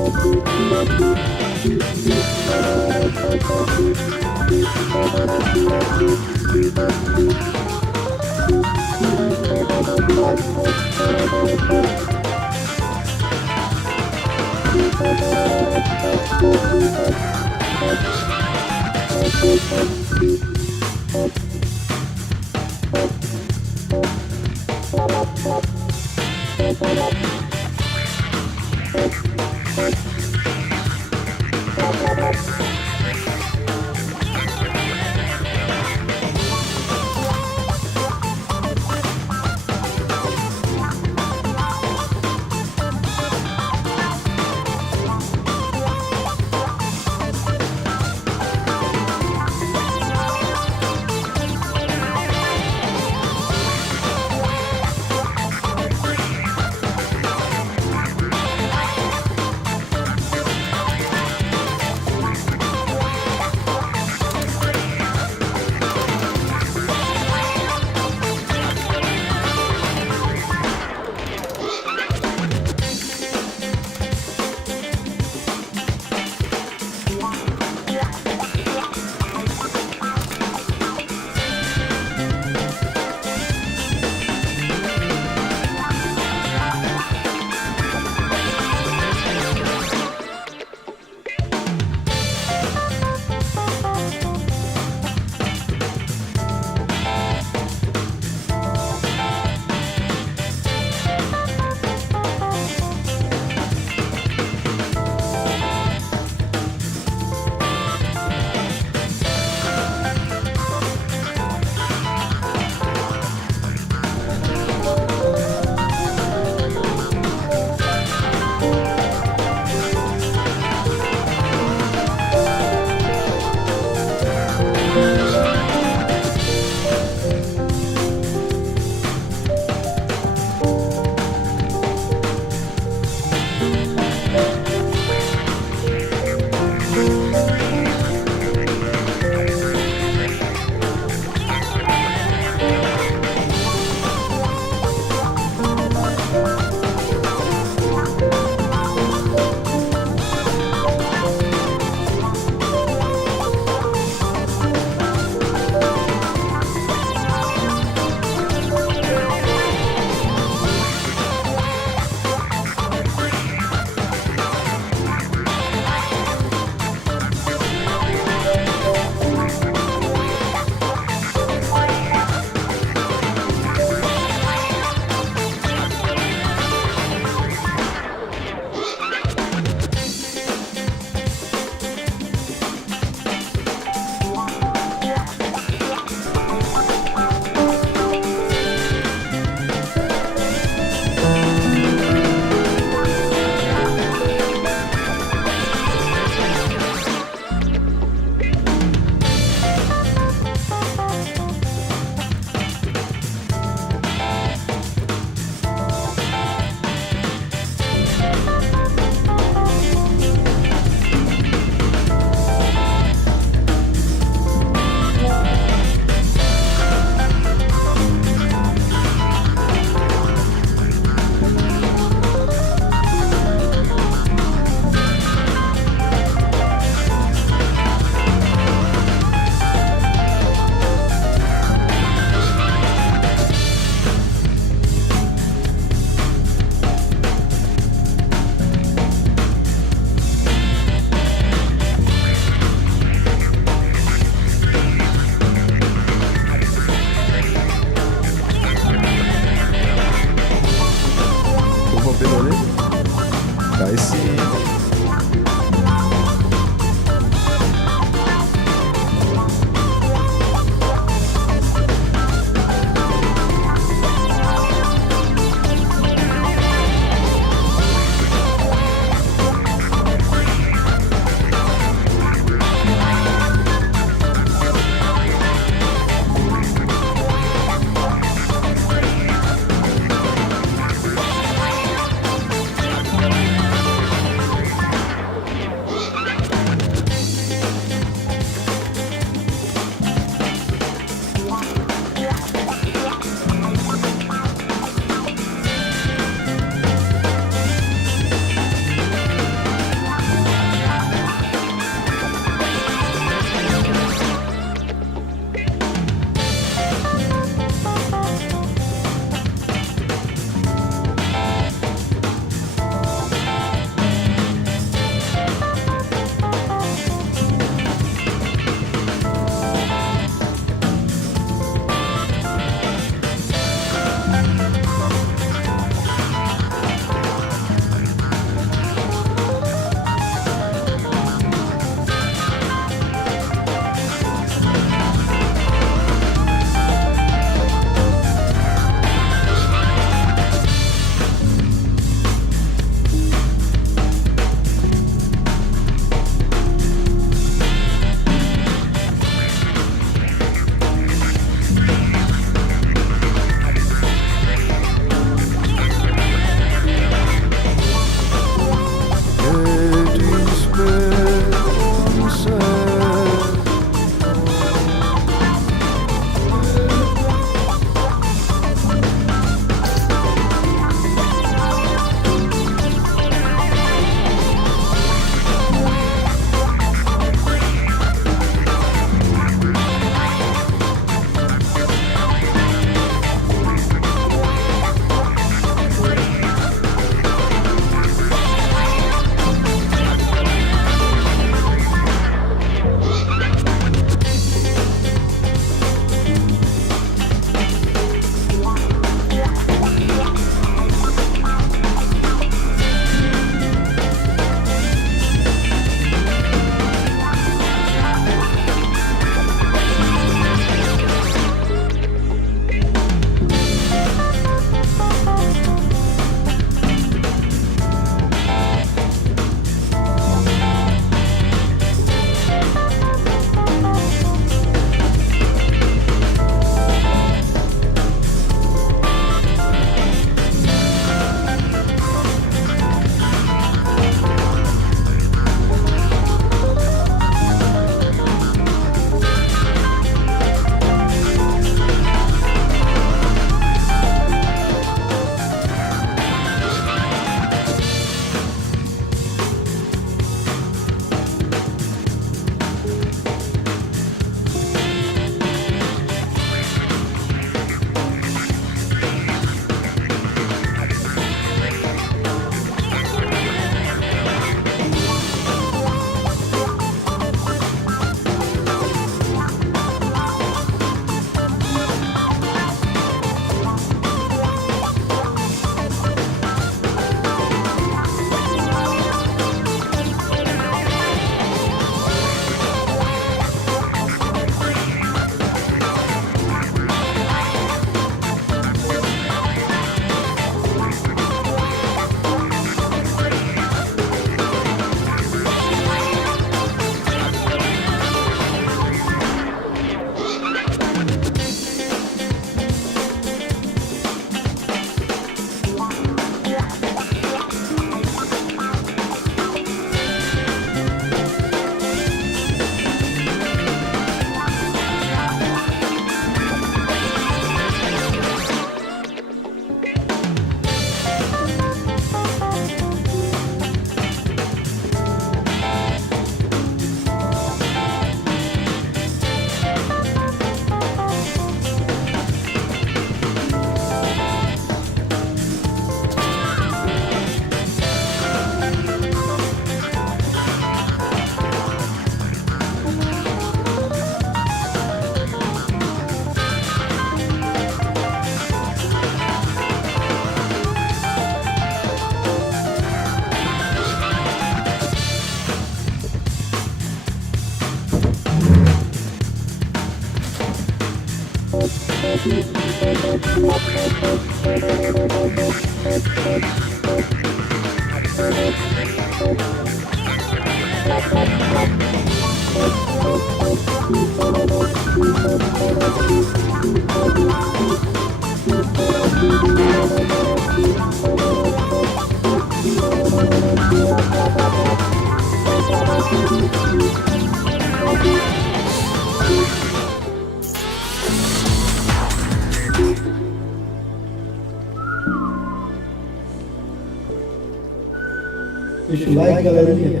Deixa o like, galerinha.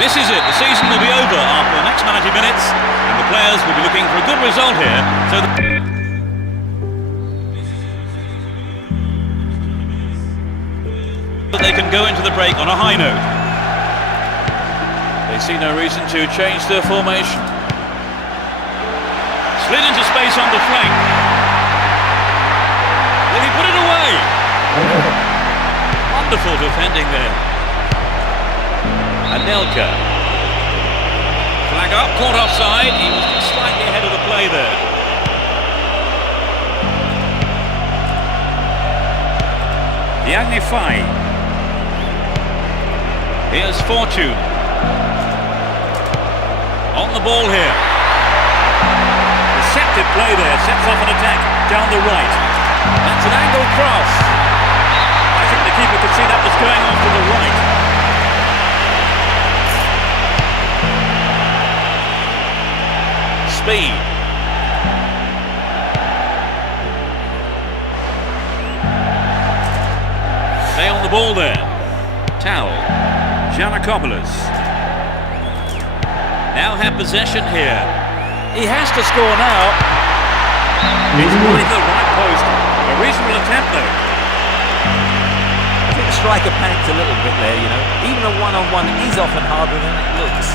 This is it. The season will be over after the next 90 minutes, and the players will be looking for a good result here. So that they can go into the break on a high note. They see no reason to change their formation. Slid into space on the flank. Will he put it away? Wonderful defending there. Anelka. Flag up, caught offside. He was just slightly ahead of the play there. Diagnify. Here's Fortune. On the ball here. Deceptive play there, sets off an attack down the right. That's an angle cross. I think the keeper could see that was going off to the right. Speed. Stay on the ball there. Towel. Giannakopoulos. Now have possession here. He has to score now. It's behind the right post. A reasonable attempt though. I think the striker panicked a little bit there, you know. Even a one-on-one is often harder than it looks.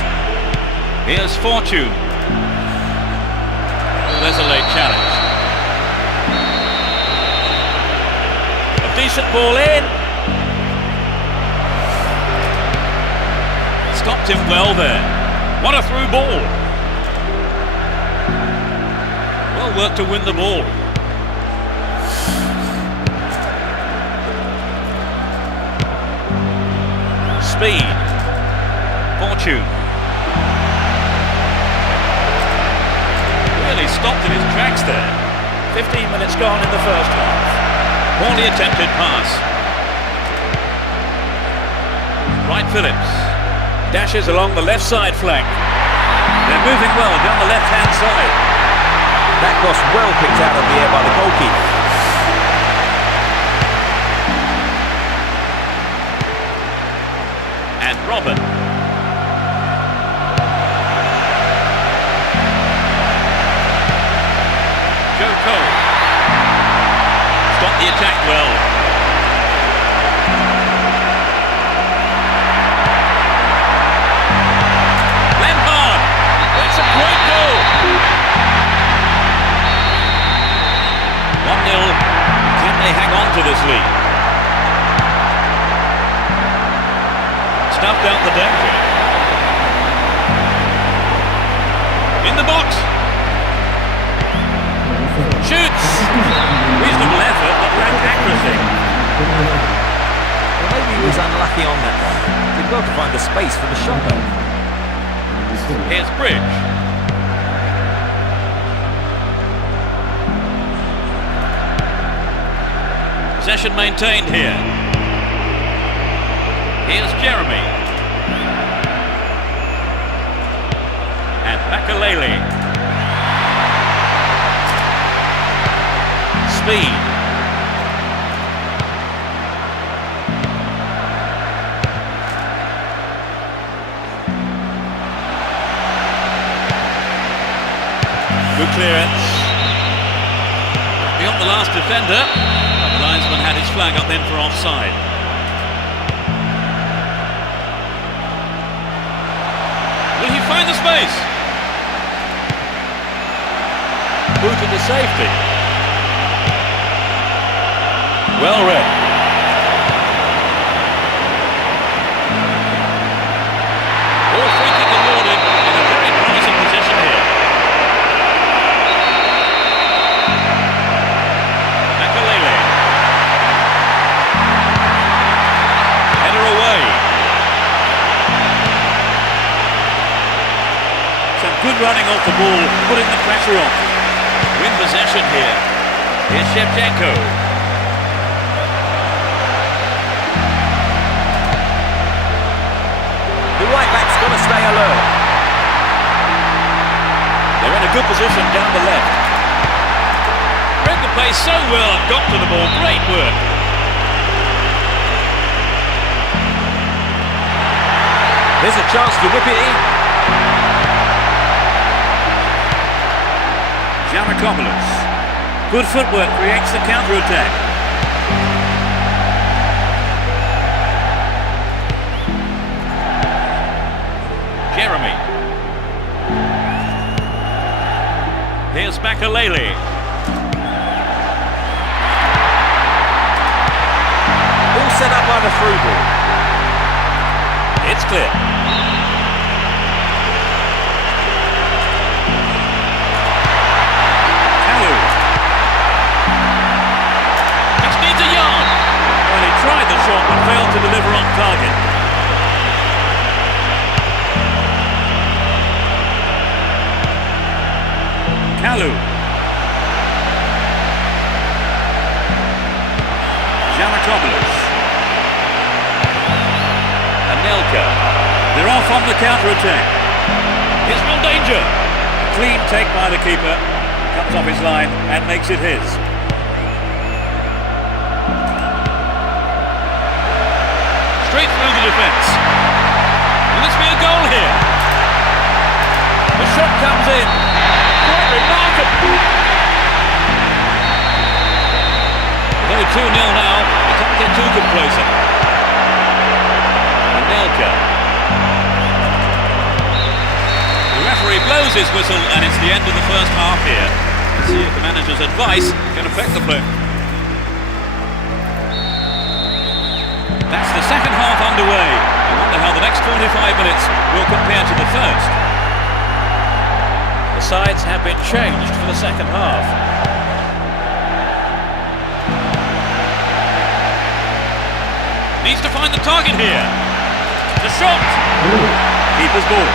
Here's Fortune. Oh, there's a late challenge. A decent ball in. Stopped him well there. What a through ball. Well worked to win the ball. Speed. Fortune. Really stopped in his tracks there. 15 minutes gone in the first half. Poorly attempted pass. Wright Phillips. Dashes along the left side flank. They're moving well down the left-hand side. That cross well picked out of the air by the goalkeeper. And Robin. Joe Cole. Stopped the attack well. Lampard. That's a great goal. 1-0. Can they hang on to this lead? Stuffed out the danger. In the box. Shoots. Reasonable effort, but lack accuracy. Well, maybe he was unlucky on that one. Did well to find the space for the shot though. Here's Bridge. Possession maintained here. Here's Jeremy. And Makalele. Speed. Good clearance. Beyond the last defender. The linesman had his flag up then for offside. Will he find the space? Booted to safety. Well read. Good running off the ball, putting the pressure on. Win possession here. Here's Shevchenko. The right back's got to stay alert. They're in a good position down the left. Read the play so well and got to the ball. Great work. There's a chance to whip it in. Giannakopoulos. Good footwork creates the counter-attack. Jeremy. Here's Makalele. All set up by the through ball. It's clear. Kalu. Which needs a yard. Well, he tried the shot but failed to deliver on target. Kalu. Giannakopoulos. Anelka. They're off on the counter-attack. Here's no danger. Clean take by the keeper. Comes off his line and makes it his. Straight through the defence. Will this be a goal here? The shot comes in. Quite remarkable. Though 2-0 now, you can't get too complacent. Anelka. The referee blows his whistle and it's the end of the first half here. Let's see if the manager's advice can affect the play. That's the second half underway. I wonder how the next 45 minutes will compare to the first. The sides have been changed for the second half. Needs to find the target here. The shot! Keeper's ball.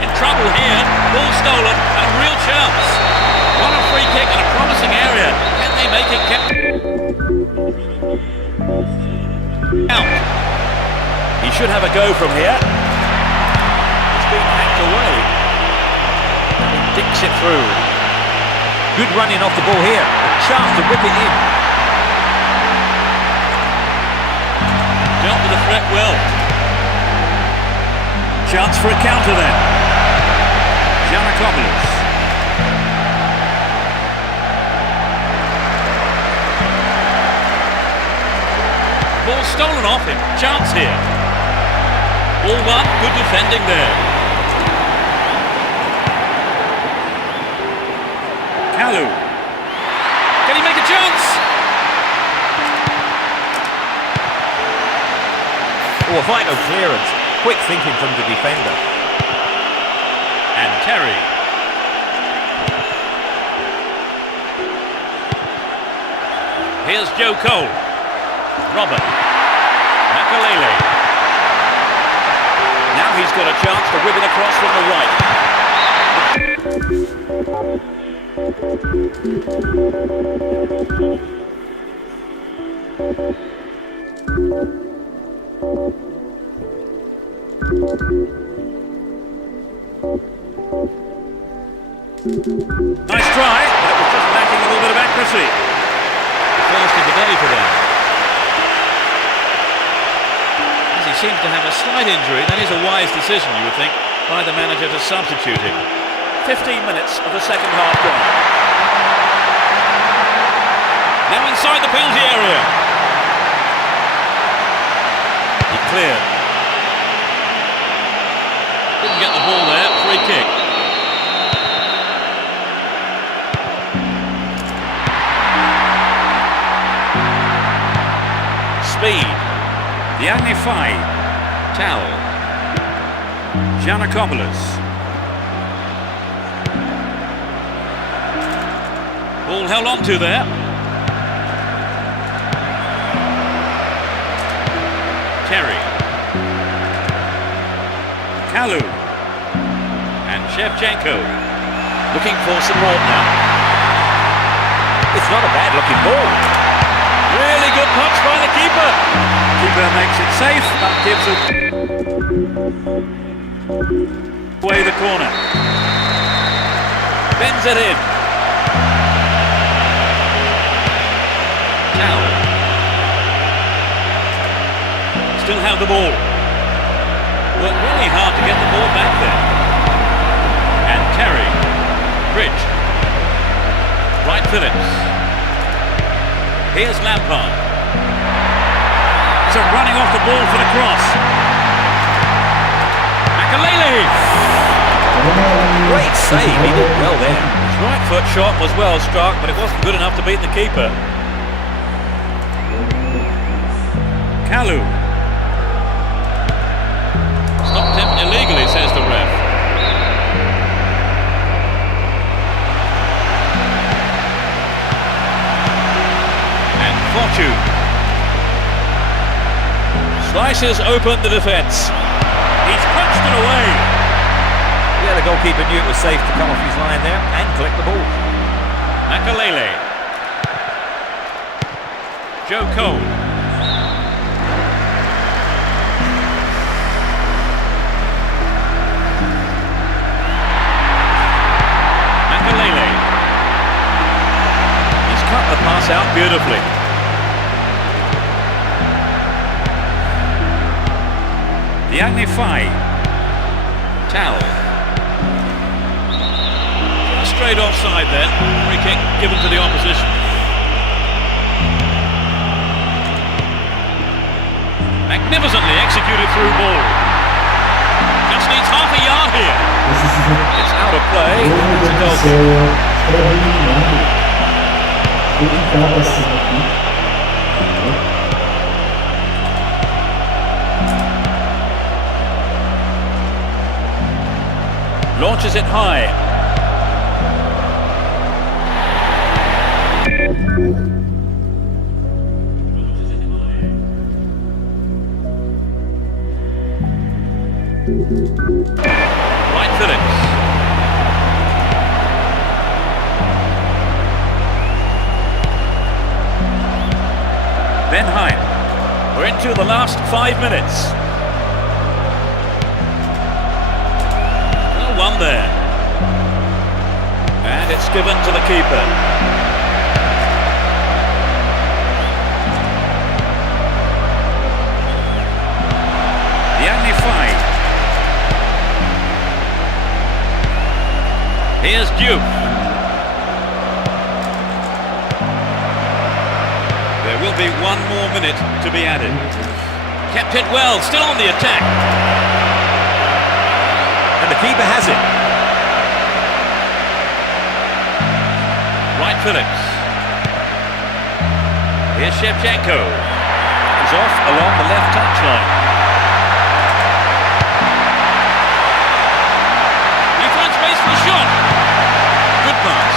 In trouble here. Ball stolen and a real chance. What a free kick in a promising area. Can they make it count? He should have a go from here. It's been hacked away. He dicks it through. Good running off the ball here. A chance to whip it in. Dealt with the threat well. Chance for a counter then. Giannakopoulos. Ball stolen off him. Chance here. Ball won. Good defending there. Kalu. Can he make a chance? Oh, a vital clearance. Quick thinking from the defender. And Terry. Here's Joe Cole. Robert. Makalele. Now he's got a chance to whip it across from the right. Nice try, but it was just lacking a little bit of accuracy. The first of the day for them. As he seems to have a slight injury, that is a wise decision, you would think, by the manager to substitute him. 15 minutes of the second half gone. Now inside the penalty area. He cleared. Didn't get the ball there, free kick. Speed. Diagne Faye. Tal. Giannakopoulos. Ball held on to there. Terry. Kalu. And Shevchenko. Looking for support now. It's not a bad looking ball. Really good punch by the keeper. Keeper makes it safe, but gives away the corner. Bends it in. Now. Still have the ball. Worked really hard to get the ball back there. And Terry. Bridge. Right Phillips. Here's Lampard. So running off the ball for the cross. Makalele. Great save, he did well there. His right foot shot was well struck, but it wasn't good enough to beat the keeper. Kalu. Stopped him illegally, says the ref. And Fortune slices open the defence. He's punched it away. Yeah, the goalkeeper knew it was safe to come off his line there and collect the ball. Makalele. Joe Cole. Makalele. He's cut the pass out beautifully. Diagne Fai. Tal. Straight offside then. Free kick given to the opposition. Magnificently executed through ball. Just needs half a yard here. It's out of play. It's a goal kick. Launches it high. Right Phillips. Ben Hine. We're into the last 5 minutes. One there. And it's given to the keeper. Diagne Fai. Here's Duke. There will be 1 more minute to be added. Kept it well, still on the attack. And the keeper has it. Right Phillips. Here's Shevchenko. He's off along the left touchline. He finds space for a shot. Good pass.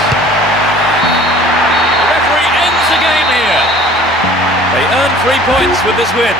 The referee ends the game here. They earn 3 points with this win.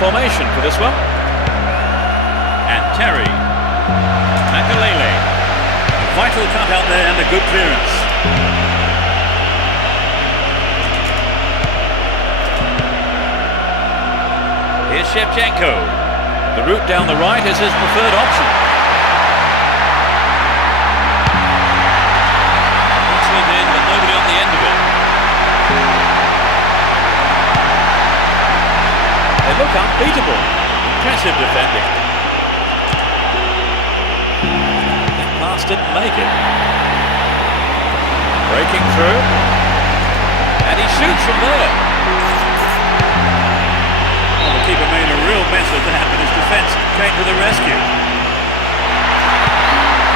Formation for this one. And Terry. Makalele. Vital cut out there and a good clearance. Here's Shevchenko. The route down the right is his preferred option. Slid in, but nobody on the end of it. They look unbeatable. Impressive defending. That pass didn't make it. Breaking through. And he shoots from there. Well, the keeper made a real mess of that, but his defence came to the rescue.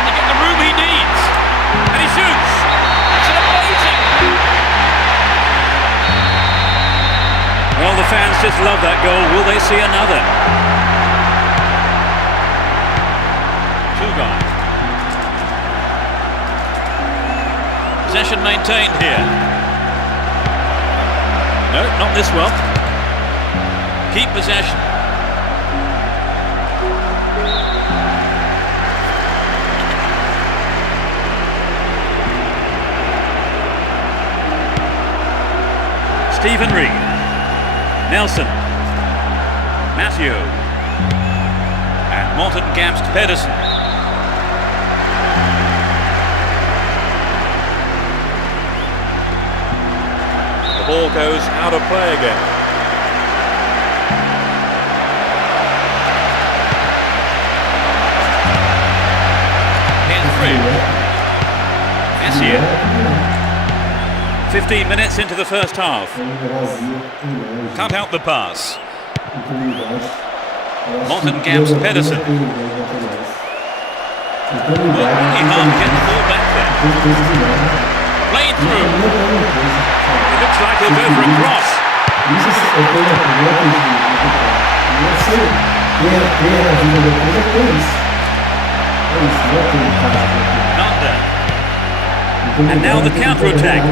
To get the room he needs. And he shoots. It's amazing. Well, the fans just love that goal. Will they see another? Chugai. Possession maintained here. No, not this one. Keep possession. Stephen Reed. Nelson. Matthew. And Morten Gamst Pedersen. The ball goes out of play again. Messier. 15 minutes into the first half. Cut out the pass. Morten Gamst Pedersen. Really hard to get the ball back there. Played through. It looks like he'll go for a cross. Nanda. And now the counter-attack.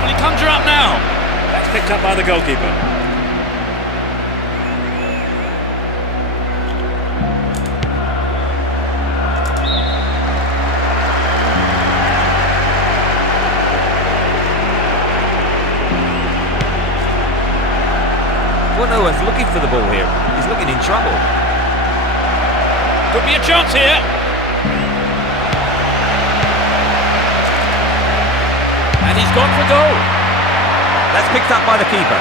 Well, he conjure up now. That's picked up by the goalkeeper. Well, no one's looking for the ball here. He's looking in trouble. Could be a chance here. And he's gone for goal. That's picked up by the keeper.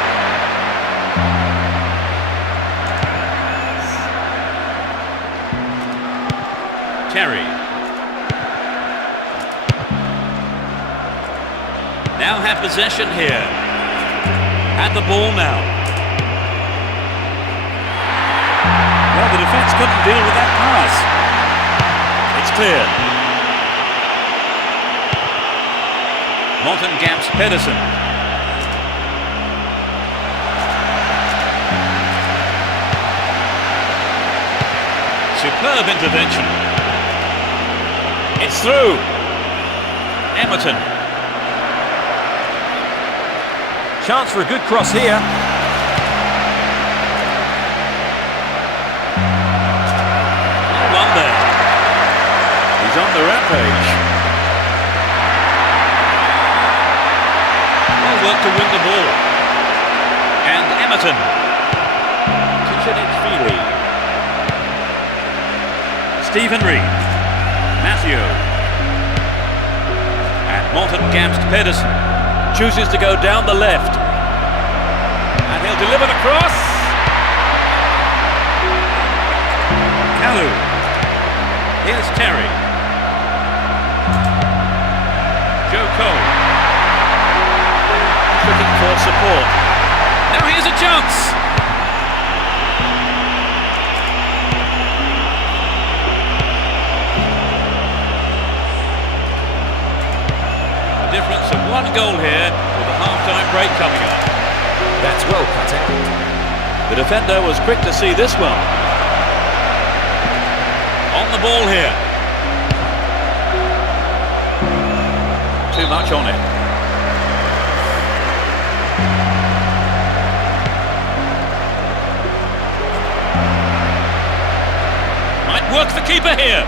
Terry. Now have possession here. At the ball now. Well, the defence couldn't deal with that pass. It's clear. Morten Gamst Pedersen. Superb intervention. It's through. Emerton. Chance for a good cross here. Well done there. He's on the rampage. Well work to win the ball. And Emerton. Feely. Stephen Reed. Matthew. And Morten Gamst Pedersen chooses to go down the left. And he'll deliver the cross. Kalu. Here's Terry. Joe Cole. Looking for support. Now here's a chance. A difference of 1 goal here with a half-time break coming up. That's well cut out. The defender was quick to see this one. On the ball here. Too much on it. Might work the keeper here.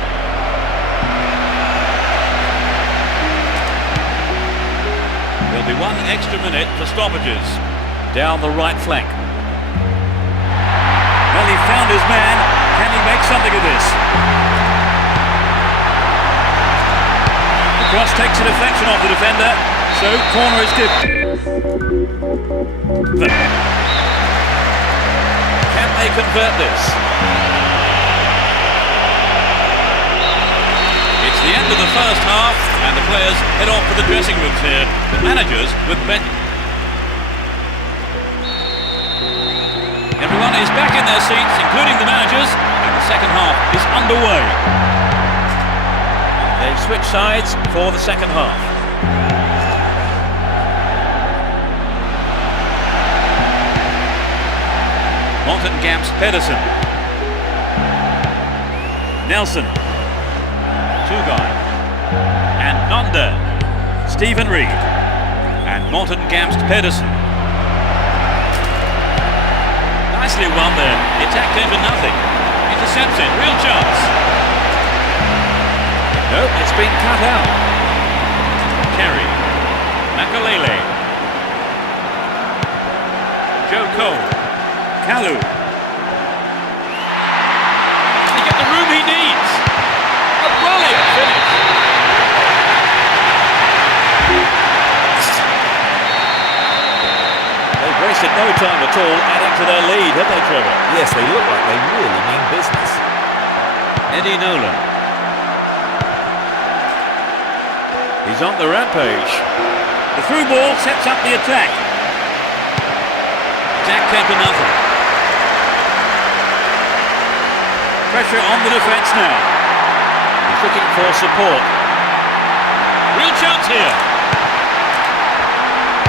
There'll be 1 extra minute for stoppages down the right flank. Well, Well, he found his man. Can he make something of this? The cross takes a deflection off the defender, so corner is given. Can they convert this? It's the end of the first half, and the players head off to the dressing rooms here. The managers with Ben. Everyone is back in their seats, including the managers, and the second half is underway. They've switched sides for the second half. Morten Gamst Pedersen. Nelson. Tugai. And Nonda. Stephen Reed. And Morten Gamst Pedersen. Nicely won there. The attack came to nothing. Intercepted. Real chance. Nope, it's been cut out. Kerry. Makalele. Joe Cole. Kalu. Can he get the room he needs? A brilliant finish. They've wasted no time at all adding to their lead, have they, Trevor? Yes, they look like they really mean business. Eddie Nolan. He's on the rampage. The through ball sets up the attack. Attack came to nothing. Pressure on the defence now. He's looking for support. Real chance here.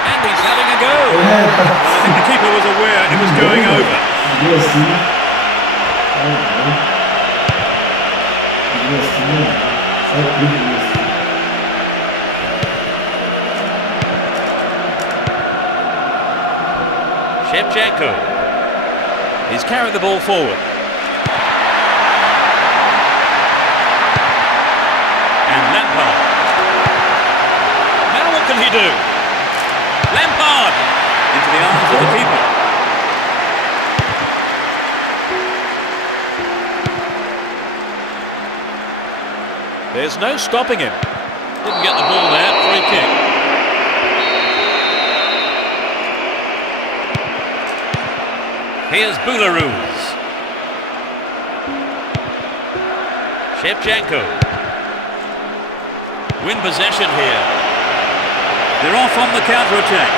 And he's having a go. I think the keeper was aware it was going over. Shevchenko. He's carried the ball forward. And Lampard. Now what can he do? Lampard into the arms of the keeper. There's no stopping him. Didn't get the ball there. Free kick. Here's Bularuz. Shevchenko. Win possession here. They're off on the counter-attack.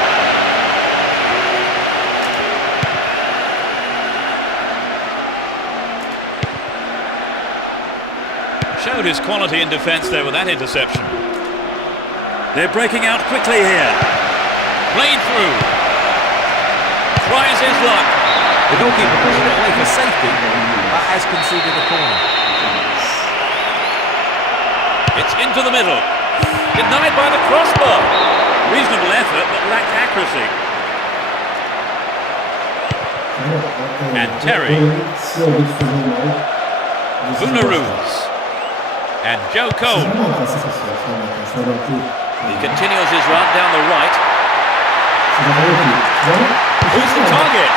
Showed his quality in defence there with that interception. They're breaking out quickly here. Played through. Tries his luck. The goalkeeper pushing it away for safety, but has conceded a corner. It's into the middle. Denied by the crossbar. Reasonable effort, but lacked accuracy. And Terry. Bularuz. And Joe Cole. He continues his run down the right. Who's the target?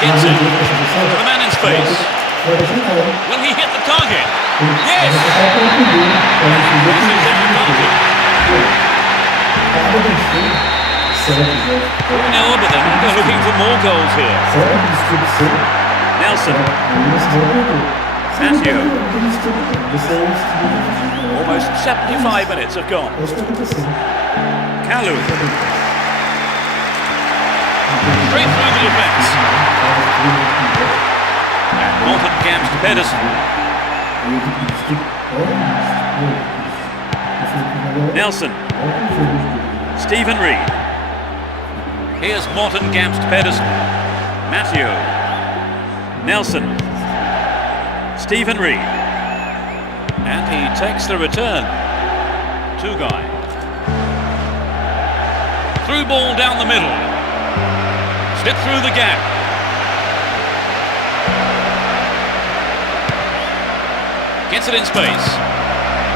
Gets it. The man in space. Will he hit the target? Yes! This is their advantage. 4-0, but they're looking for more goals here. Nelson. Matthew. Almost 75 minutes have gone. Kalu. Straight through the defence. And Morten Gamst Pedersen. Nelson. Stephen Reed. Here's Morten Gamst Pedersen. Matthew. Nelson. Stephen Reed. And he takes the return. Tugai. Through ball down the middle. Slip through the gap. Gets it in space.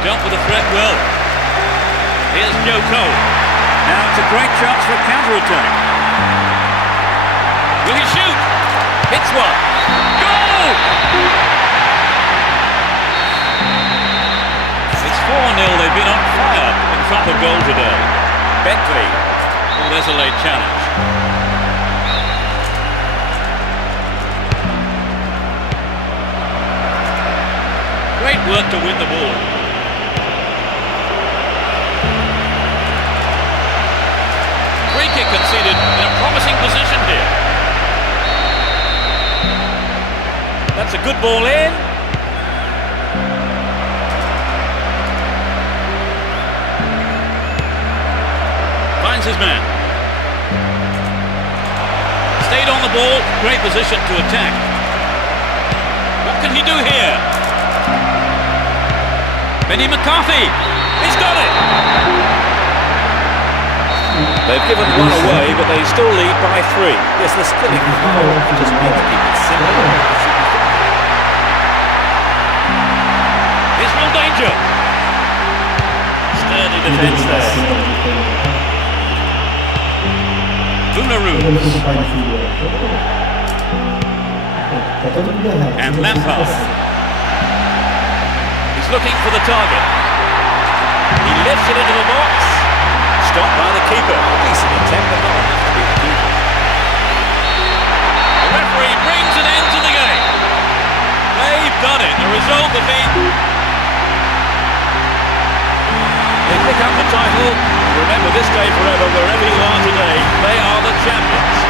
Dealt with the threat well. Here's Joe Cole. Now it's a great chance for a counter-attack. one. Goal! It's 4-0. They've been on fire in front of goal today. Bentley. Oh, there's a late challenge. Great work to win the ball. Free kick conceded in a promising position here. That's a good ball in. Finds his man. Stayed on the ball, great position to attack. What can he do here? Benny McCarthy, he's got it! They've given one away, but they still lead by 3. Yes, they're still in control. Just need to keep it simple. Here's real danger. Sturdy defence there. Boomeroo. And Lampard. He's looking for the target. He lifts it into the box. Stopped by the keeper. A decent attempt, but not enough to beat the keeper. The referee brings an end to the game. They've done it. The result will be... They pick up the title. Remember this day forever, wherever you are today, they are the champions.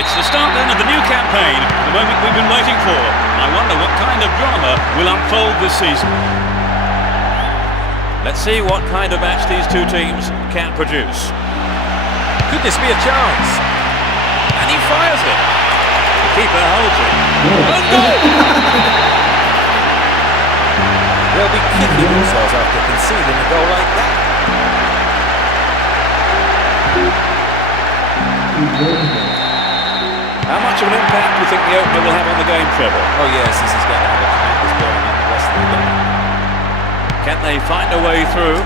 It's the start then of the new campaign, the moment we've been waiting for. I wonder what kind of drama will unfold this season. Let's see what kind of match these two teams can produce. Could this be a chance? And he fires it. The keeper holds it. Oh, goal! They'll be kicking themselves after conceding a goal like that. How much of an impact do you think the opener will have on the game, Trevor? Oh yes, this is going to have a tremendous bearing on the rest of the game. Can they find a way through?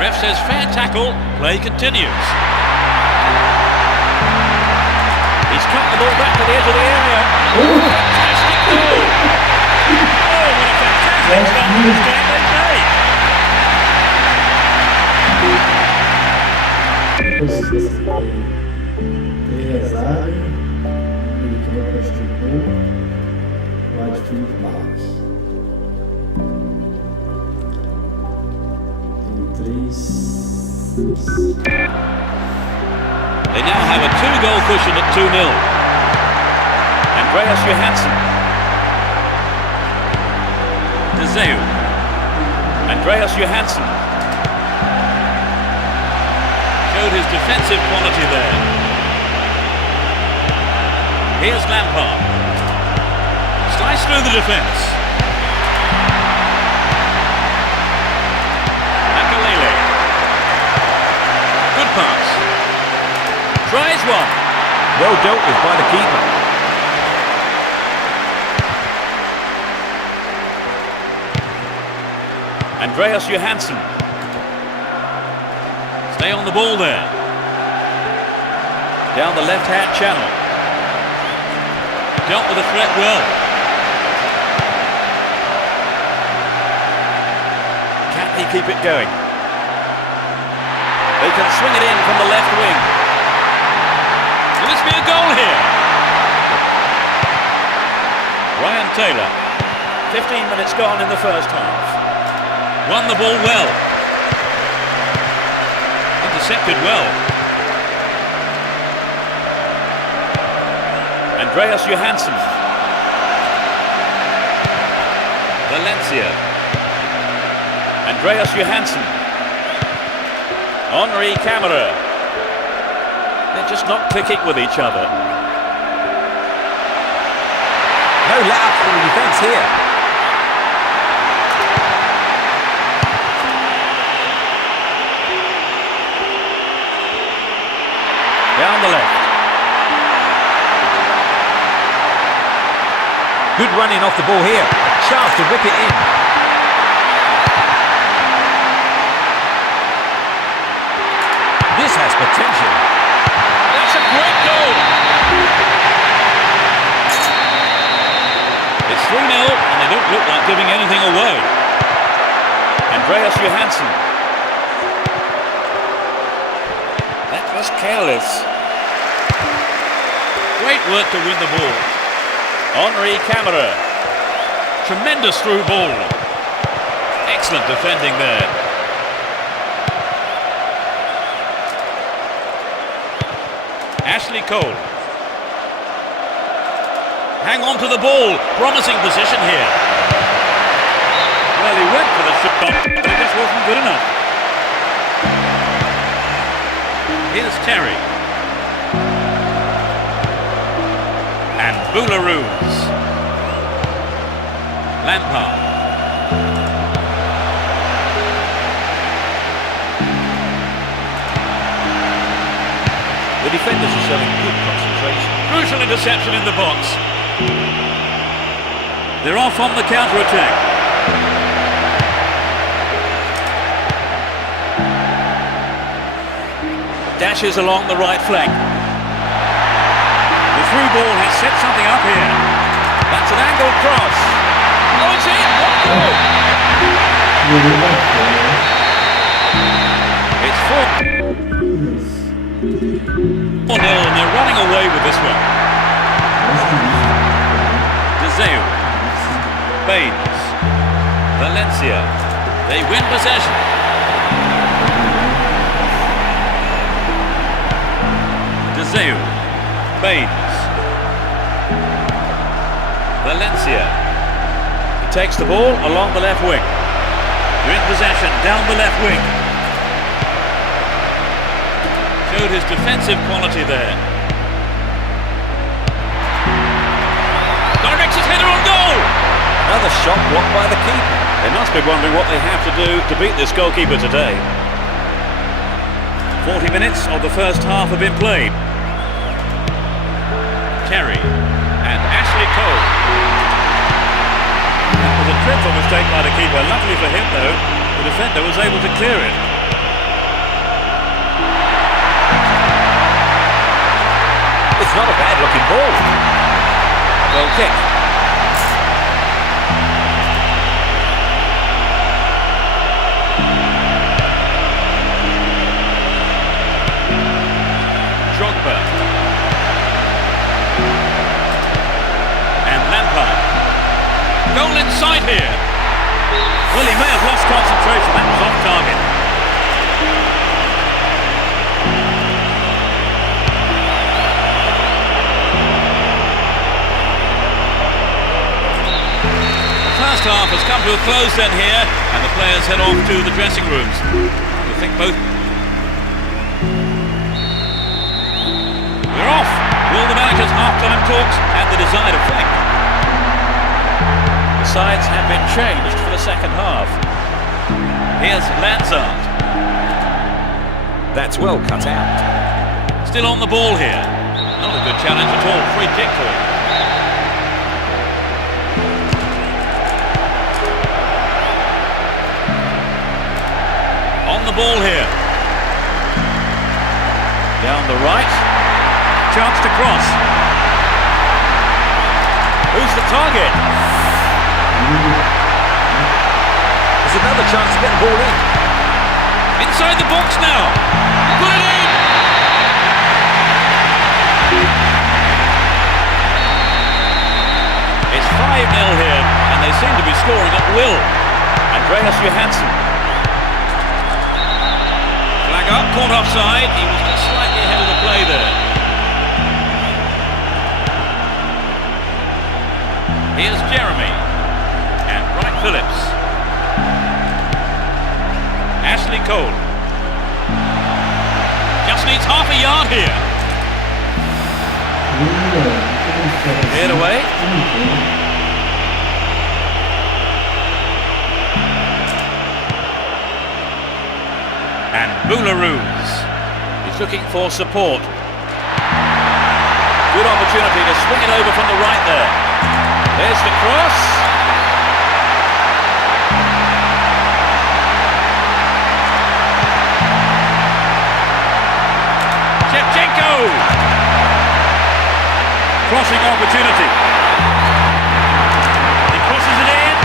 Ref says fair tackle, play continues. He's cut the ball back to the edge of the area. Fantastic goal! Oh, what a fantastic start to this game they've made! Tem zaga, ele que vai prestar um pouco, lá de Felipe Barros. Tem 3. They now have a 2-goal cushion at 2-0. Andreas Johansson. De Zeu. Andreas Johansson. Showed his defensive quality there. Here's Lampard. Slice through the defence. Makalele. Good pass. Tries one. Well dealt with by the keeper. Andreas Johansson. Stay on the ball there. Down the left-hand channel. Dealt with the threat well. Can he keep it going? They can swing it in from the left wing. Will this be a goal here? Ryan Taylor. 15 minutes gone in the first half. Won the ball well. Intercepted well. Andreas Johansson. Valencia. Andreas Johansson. Henri Camara. They're just not clicking with each other. No let up for the defence here. Down the left. Good running off the ball here. A chance to whip it in. This has potential. That's a great goal. It's 3-0 and they don't look like giving anything away. Andreas Johansson. That was careless. Great work to win the ball. Henri Camara. Tremendous through ball. Excellent defending there. Ashley Cole. Hang on to the ball. Promising position here. Well, he went for the shot, but it just wasn't good enough. Here's Terry. And Boularoos. Lampard. The defenders are showing good concentration. Crucial interception in the box. They're off on the counter-attack. Dashes along the right flank. The through ball has set something up here. That's an angled cross. Oh, it's in! What goal? It's 4-0 and they're running away with this one. De Zeu. Baines. Valencia. They win possession. De Zeu. Baines. Valencia. He takes the ball along the left wing. They're in possession down the left wing. Showed his defensive quality there. Directs his header on goal! Another shot blocked by the keeper. They must be wondering what they have to do to beat this goalkeeper today. 40 minutes of the first half have been played. Terry and Ashley Cole. That was a dreadful mistake by the keeper. Luckily for him though, the defender was able to clear it. It's not a bad looking ball. Well kicked. Well, he may have lost concentration. That was off target. The first half has come to a close then here, and the players head off to the dressing rooms. I think both... We're off! Will the managers' half-time talks and the desired effect? The sides have been changed for the second half. Here's Lanzard. That's well cut out. Still on the ball here. Not a good challenge at all. Free kick for him. On the ball here. Down the right. Chance to cross. Who's the target? There's another chance to get the ball in. Inside the box now. Put it in. It's 5-0 here, and they seem to be scoring at will. Andreas Johansson. Flag up, caught offside. He was just slightly ahead of the play there. Here's Jeremy. And Wright Phillips. Ashley Cole. Just needs half a yard here. Cleared away. And Boularus is looking for support. Good opportunity to swing it over from the right there. There's the cross. Shevchenko! Crossing opportunity. He crosses it in.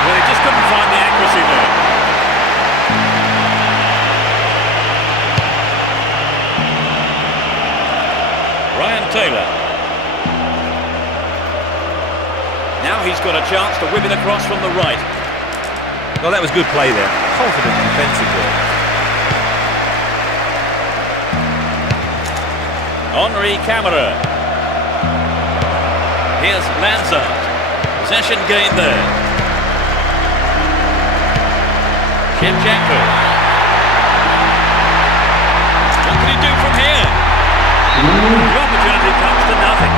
Well, he just couldn't find the accuracy there. Ryan Taylor. Now he's got a chance to whip it across from the right. Well, that was good play there. Confident defensive work. Henri Camara. Here's Lanzard. Possession gained there. Shevchenko. What can he do from here? The opportunity comes to nothing.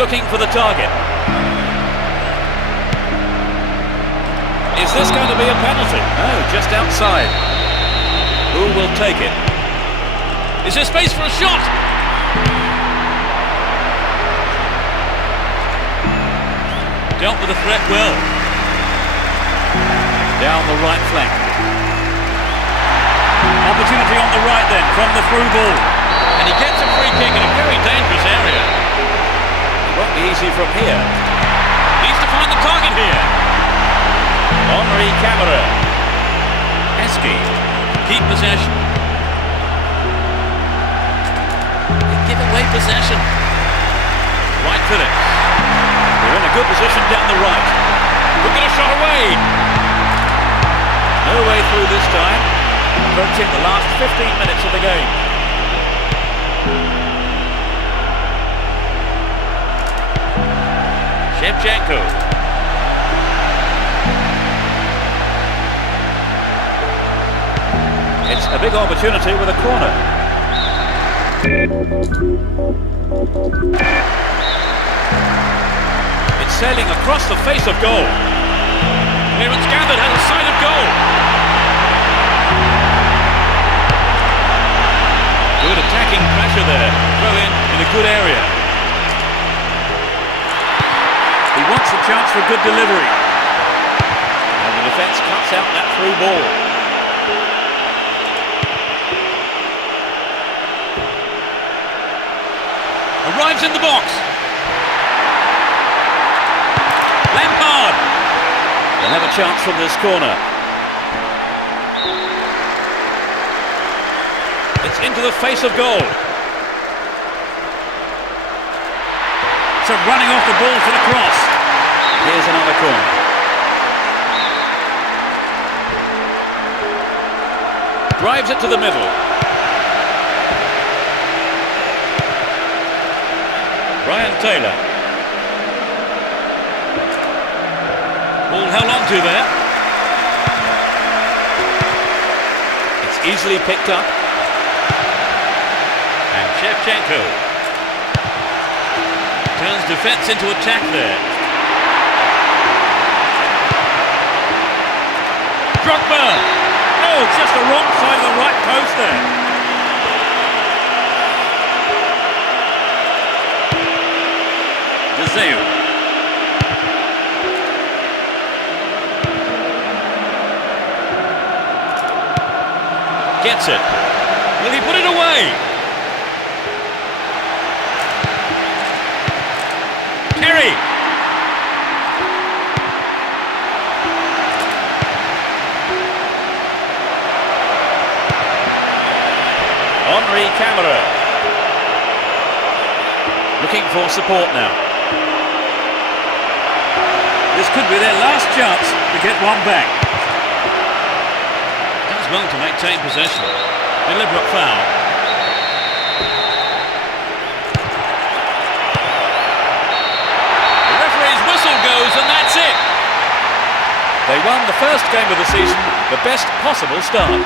Looking for the target. Is this going to be a penalty? No, just outside. Who will take it? Is there space for a shot? Dealt with the threat well. Down the right flank. Opportunity on the right then from the through ball. And he gets a free kick in a very dangerous area. Won't be easy from here. Needs to find the target here. Henri Camara. Heskey. Keep possession. They give away possession. Wright Phillips. They're in a good position down the right. Look at a shot away. No way through this time. Approaching the last 15 minutes of the game. Shevchenko. It's a big opportunity with a corner. It's sailing across the face of goal. Clearance gathered at the side of goal. Good attacking pressure there. Throw in a good area. He wants a chance for a good delivery. And the defence cuts out that through ball. Arrives in the box. Lampard. They'll have a chance from this corner. It's into the face of goal. So running off the ball for the cross. Here's another corner. Drives it to the middle. Ryan Taylor. Ball held on to there. It's easily picked up. And Shevchenko turns defence into attack there. Drogba! Oh, just the wrong side of the right post there. DeZeu. Gets it. Will he put it away? Terry. Henri Camara. Looking for support now. This could be their last chance to get one back. Does well to maintain possession. Deliberate foul. The referee's whistle goes and that's it. They won the first game of the season, the best possible start.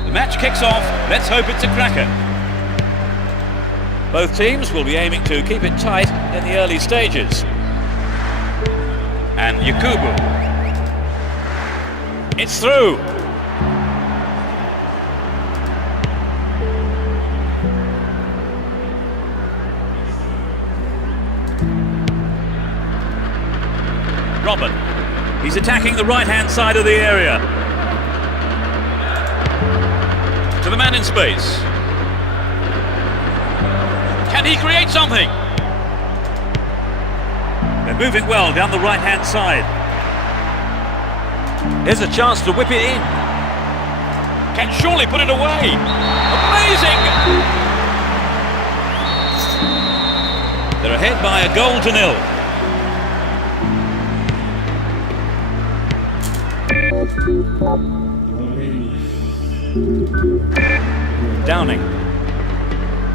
The match kicks off. Let's hope it's a cracker. Both teams will be aiming to keep it tight in the early stages. And Yakubu. It's through. Robin. He's attacking the right-hand side of the area. To the man in space. Can he create something? They're moving well down the right-hand side. Here's a chance to whip it in. Can surely put it away. Amazing! They're ahead by a goal to nil. Downing.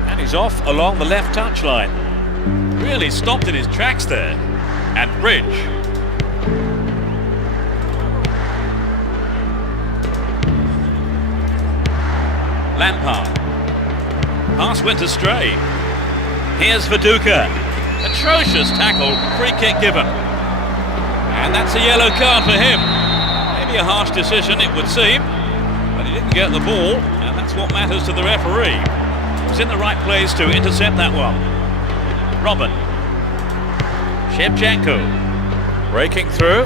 And he's off along the left touchline. Really stopped in his tracks there. And Bridge. Lampard. Pass went astray. Here's Viduka. Atrocious tackle, free kick given. And that's a yellow card for him. Maybe a harsh decision, it would seem. But he didn't get the ball, and that's what matters to the referee. He was in the right place to intercept that one. Robin. Shevchenko breaking through.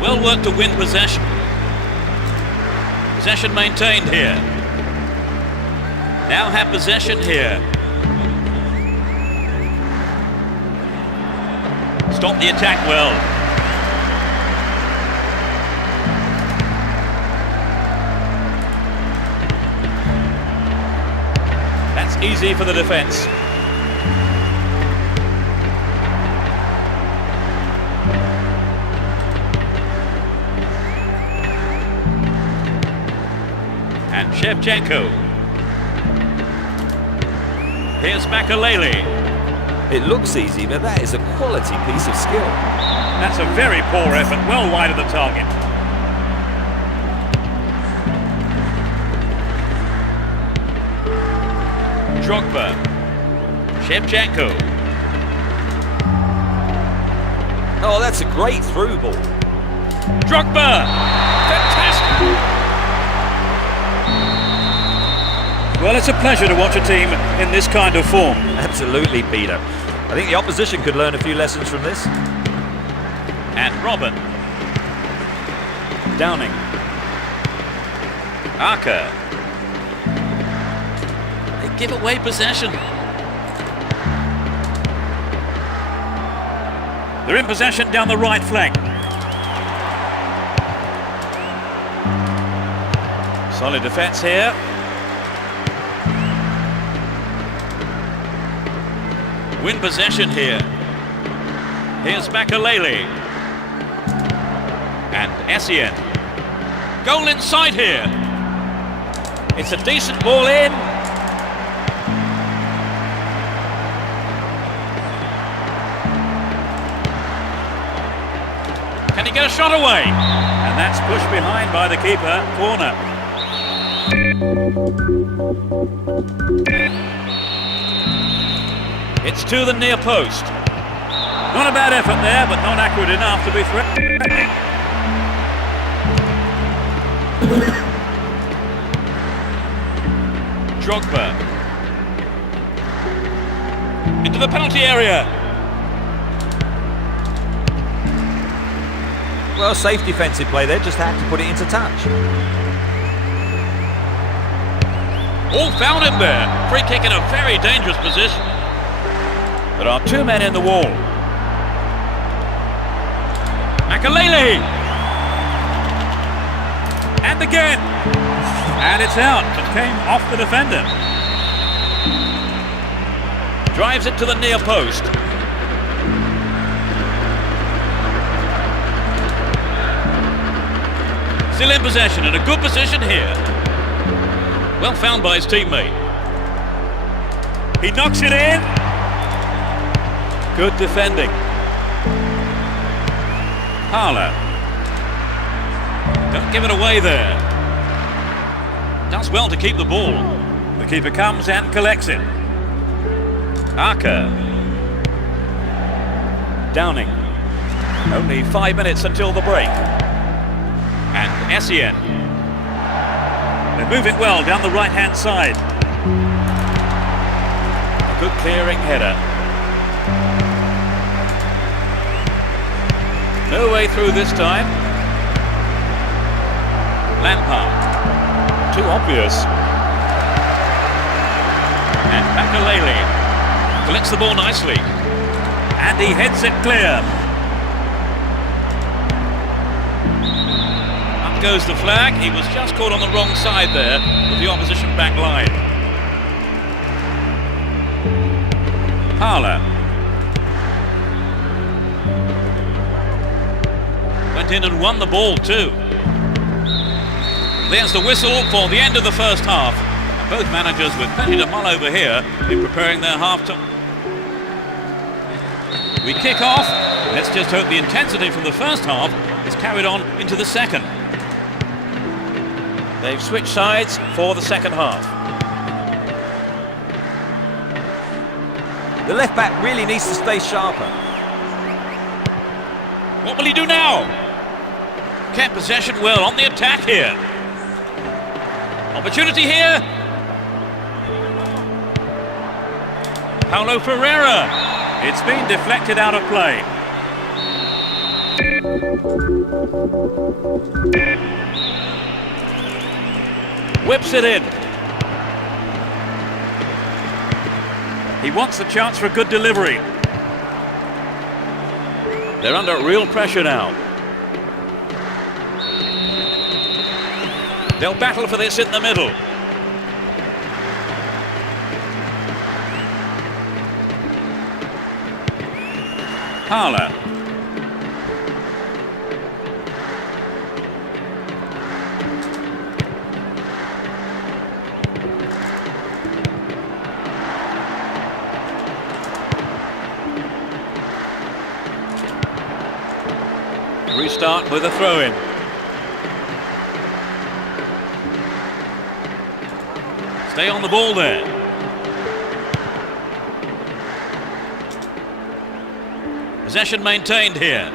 Well worked to win possession. Possession maintained here. Now have possession here. Stop the attack well. That's easy for the defence. And Shevchenko. Here's Makalele. It looks easy, but that is a quality piece of skill. That's a very poor effort, well wide of the target. Drogba. Shevchenko. Oh, that's a great through ball. Drogba! Fantastic! Well, it's a pleasure to watch a team in this kind of form. Absolutely, Peter. I think the opposition could learn a few lessons from this. And Robin. Downing. Arca. They give away possession. They're in possession down the right flank. Solid defence here. Win possession here. Here's Makalele. And Essien. Goal inside here. It's a decent ball in. Can he get a shot away? And that's pushed behind by the keeper. Corner. It's to the near post. Not a bad effort there, but not accurate enough to be threatening. Drogba. Into the penalty area. Well, safe defensive play there, just had to put it into touch. All found him there. Free kick in a very dangerous position. There are two men in the wall. Makalele! And again! And it's out. It came off the defender. Drives it to the near post. Still in possession, in a good position here. Well found by his teammate. He knocks it in. Good defending. Harler. Don't give it away there. Does well to keep the ball. The keeper comes and collects it. Arca. Downing. Only 5 minutes until the break. And Essien. They're moving well down the right-hand side. A good clearing header. No way through this time. Lampard. Too obvious. And Makalele collects the ball nicely. And he heads it clear. Up goes the flag. He was just caught on the wrong side there with the opposition back line. Harler. Went in and won the ball too. There's the whistle for the end of the first half. And both managers with plenty to mull over here in preparing their half-time. We kick off. Let's just hope the intensity from the first half is carried on into the second. They've switched sides for the second half. The left back really needs to stay sharper. What will he do now? Kept possession well on the attack here. Opportunity here. Paulo Ferreira. It's been deflected out of play. Whips it in. He wants the chance for a good delivery. They're under real pressure now. They'll battle for this in the middle. Harler. Restart with a throw-in. Stay on the ball there. Possession maintained here.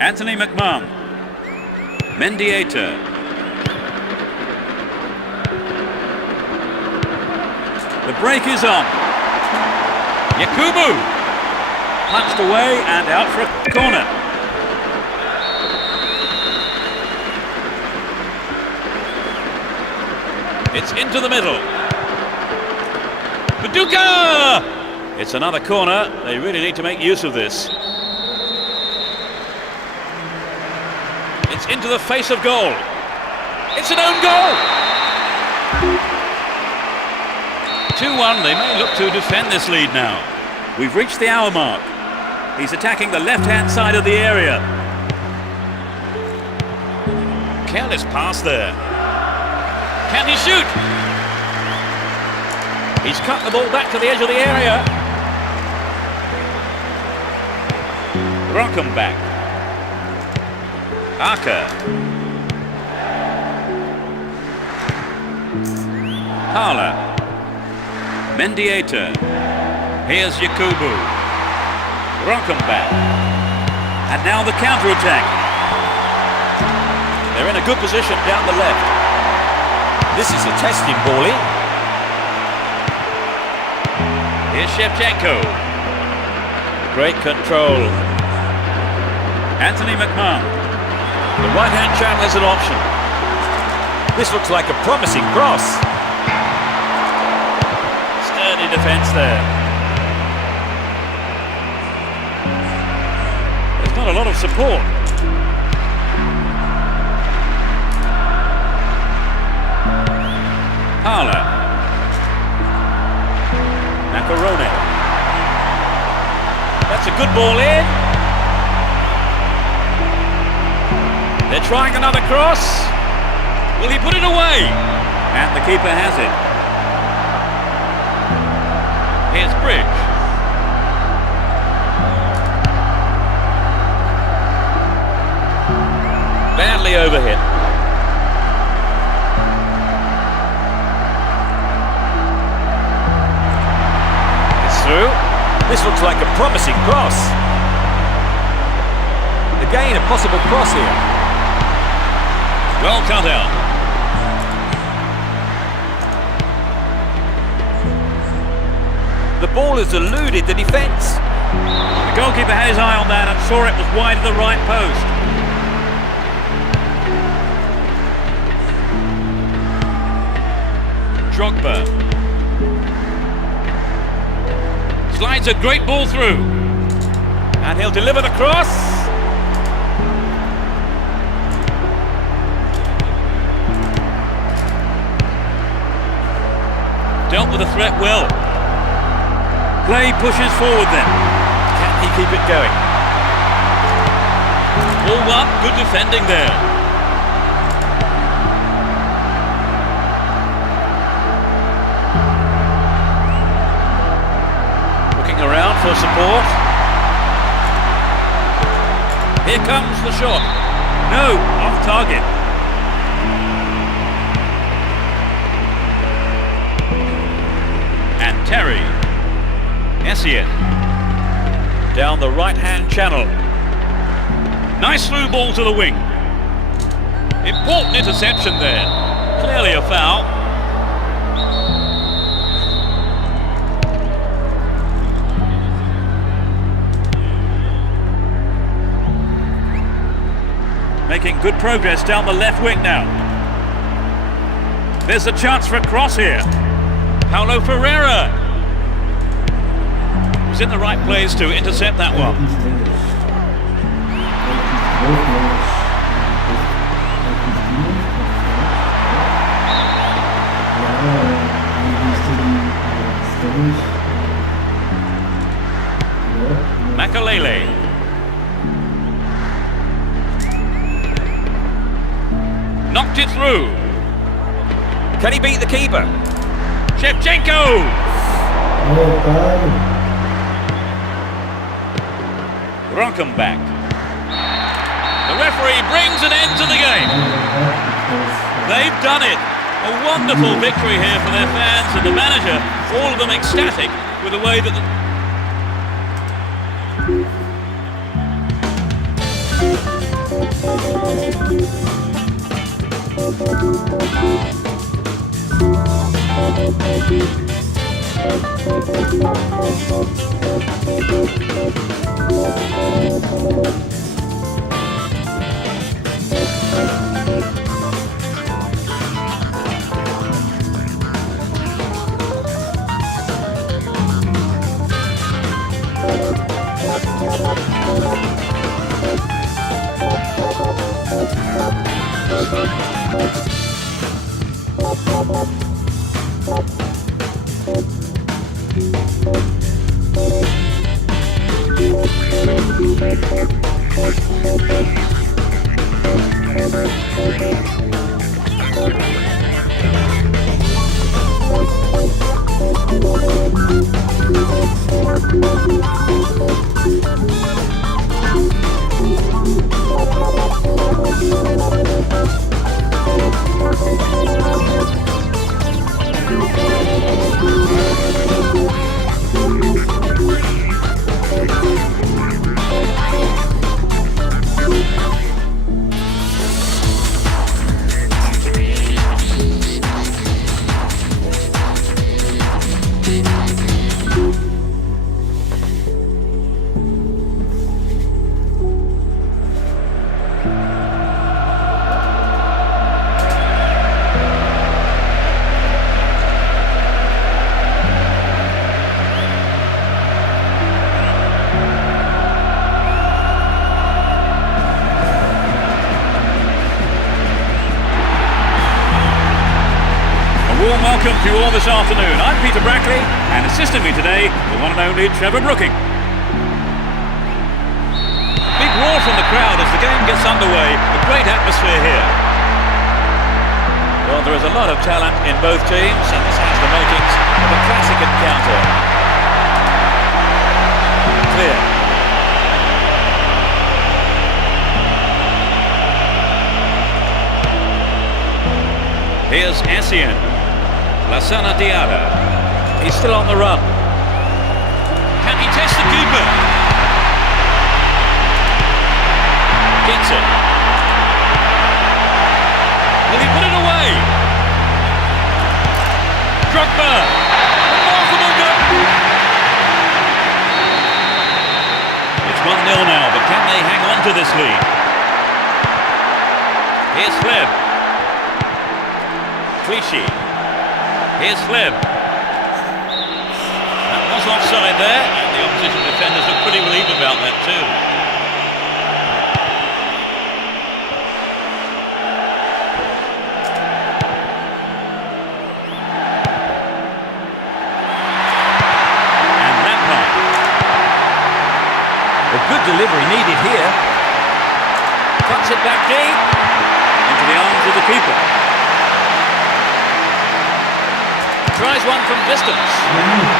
Anthony McMahon. Mendieta. The break is on. Yakubu. Punched away and out for a corner. It's into the middle. Paducah! It's another corner. They really need to make use of this. It's into the face of goal. It's an own goal! 2-1. They may look to defend this lead now. We've reached the hour mark. He's attacking the left-hand side of the area. Careless pass there. Can he shoot? He's cut the ball back to the edge of the area. Brockham back. Arca. Harler. Mendieta. Here's Yakubu. Brockham back. And now the counter-attack. They're in a good position down the left. This is a testing ball in. Here's Shevchenko. Great control. Anthony McMahon. The right-hand channel is an option. This looks like a promising cross. Sturdy defence there. There's not a lot of support. Harler. Macaroni. That's a good ball in. They're trying another cross. Will he put it away? And the keeper has it. Here's Bridge. Badly overhit. It's through. This looks like a promising cross. Again, a possible cross here. Well cut out. The ball has eluded the defence. The goalkeeper had his eye on that and saw it was wide of the right post. Drogba. Slides a great ball through. And he'll deliver the cross. Dealt with the threat well. Play pushes forward then. Can he keep it going? All one, good defending there. Looking around for support. Here comes the shot. No, off target. And Terry. Essien. Down the right-hand channel. Nice through ball to the wing. Important interception there. Clearly a foul. making good progress down the left wing now. There's a chance for a cross here. Paulo Ferreira was in the right place to intercept that one. Makalele. Knocked it through. Can he beat the keeper? Shevchenko! Ronkenbach. The referee brings an end to the game. They've done it. A wonderful victory here for their fans and the manager, all of them ecstatic with the way that welcome to you all this afternoon. I'm Peter Brackley, and assisting me today, the one and only Trevor Brooking. Big roar from the crowd as the game gets underway. A great atmosphere here. Well, there is a lot of talent in both teams, and this has the makings of a classic encounter. Clear. Here's Essien. Lassana Diarra. He's still on the run. Can he test the keeper? Gets it. Will he put it away? Drogba. Remarkable goal. It's 1-0 now, but can they hang on to this lead? Here's Fleb. Clichy. Here's Fleb. That was offside there, and the opposition defenders look pretty relieved about that too. And Lampard. A good delivery needed here. Cuts it back deep into the arms of the keeper. Tries one from distance.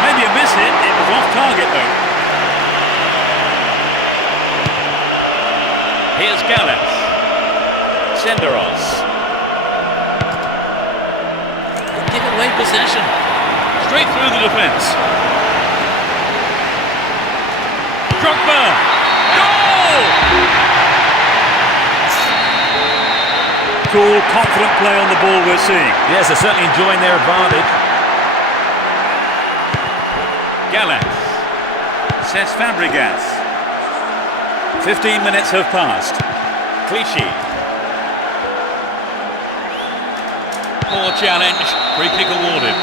Maybe a miss hit. It was off target though. Here's Gallas. Senderos. They give away possession. Straight through the defence. Drogba. Goal! Cool, confident play on the ball we're seeing. Yes, they're certainly enjoying their advantage. Gallas. Cesc Fabregas. 15 minutes have passed. Clichy. Poor challenge, free kick awarded.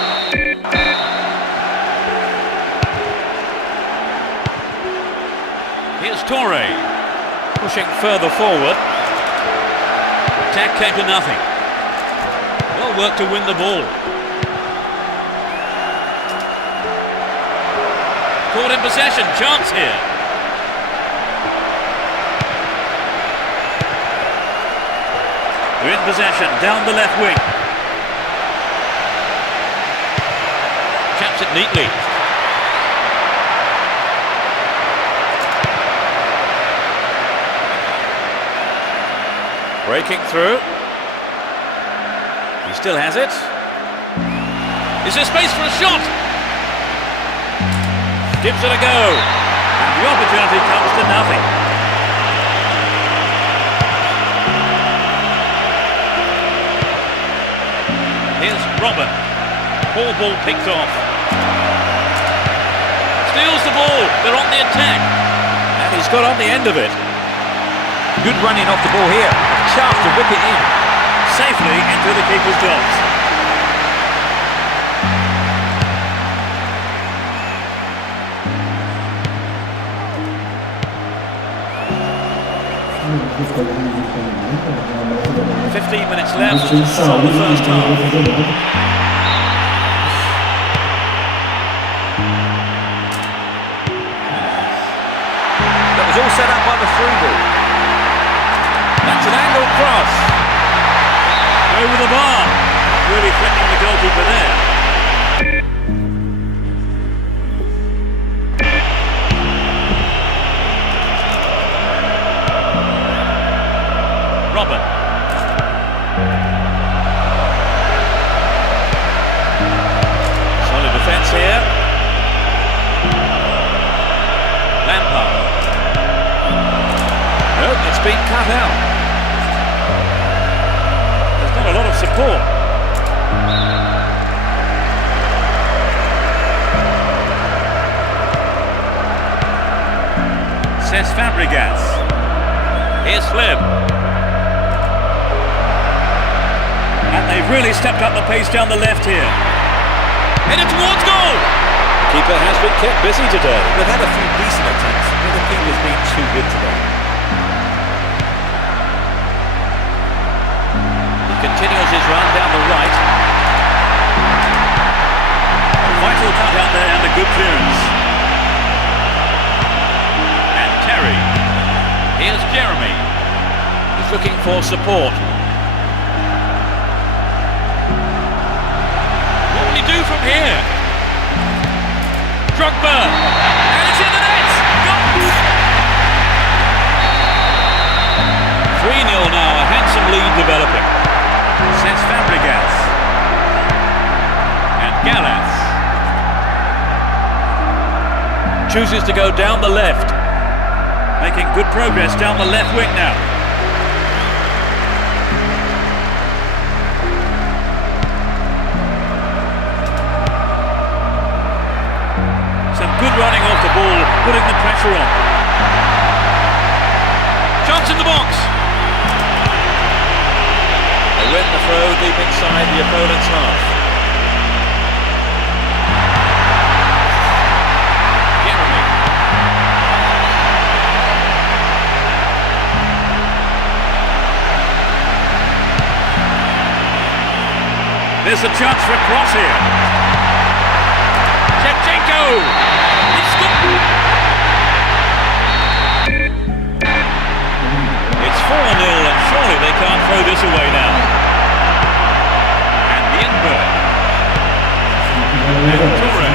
Here's Torre, pushing further forward. Attack came to nothing. Well worked to win the ball. Caught in possession, chance here. We're in possession, down the left wing. Chaps it neatly. Breaking through. He still has it. Is there space for a shot? Gives it a go. And the opportunity comes to nothing. Here's Robin. Poor ball picked off. Steals the ball. They're on the attack. And he's got on the end of it. Good running off the ball here. A chance to whip it in. Safely into the keeper's gloves. Tá 15 minutes left on the first half. That was all set up by the through ball. That's an angled cross. Over the bar. Really threatening the goalkeeper there. Robin. Solid defence here. Lampard. Nope, it's been cut out. There's not a lot of support. Cesc Fabregas. Here's Fleb. And they've really stepped up the pace down the left here. Headed towards goal. Keeper has been kept busy today. They've had a few decent attempts, but the keeper's been too good today. He continues his run down the right. A vital cut out there and a good clearance. And Terry. Here's Jeremy. He's looking for support. Do from here. Drogba. And it's in the net. Goal! 3-0 now, a handsome lead developing. Cesc Fabregas. And Gallas. Chooses to go down the left. Making good progress down the left wing now. Good running off the ball, putting the pressure on. Chance in the box. They win the throw deep inside the opponent's half. Jeremy. There's a chance for a cross here. Shevchenko. It's 4-0 and surely they can't throw this away now. And Lindbergh. And Torre.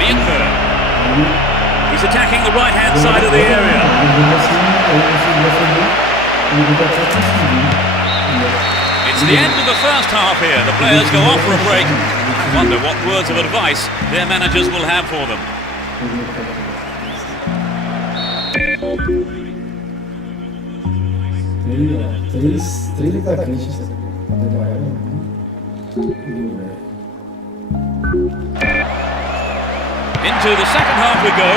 Lindbergh. He's attacking the right-hand side of the area. It's the end of the first half here. The players go off for a break. I wonder what words of advice their managers will have for them. Três atacantes. Into the second half we go.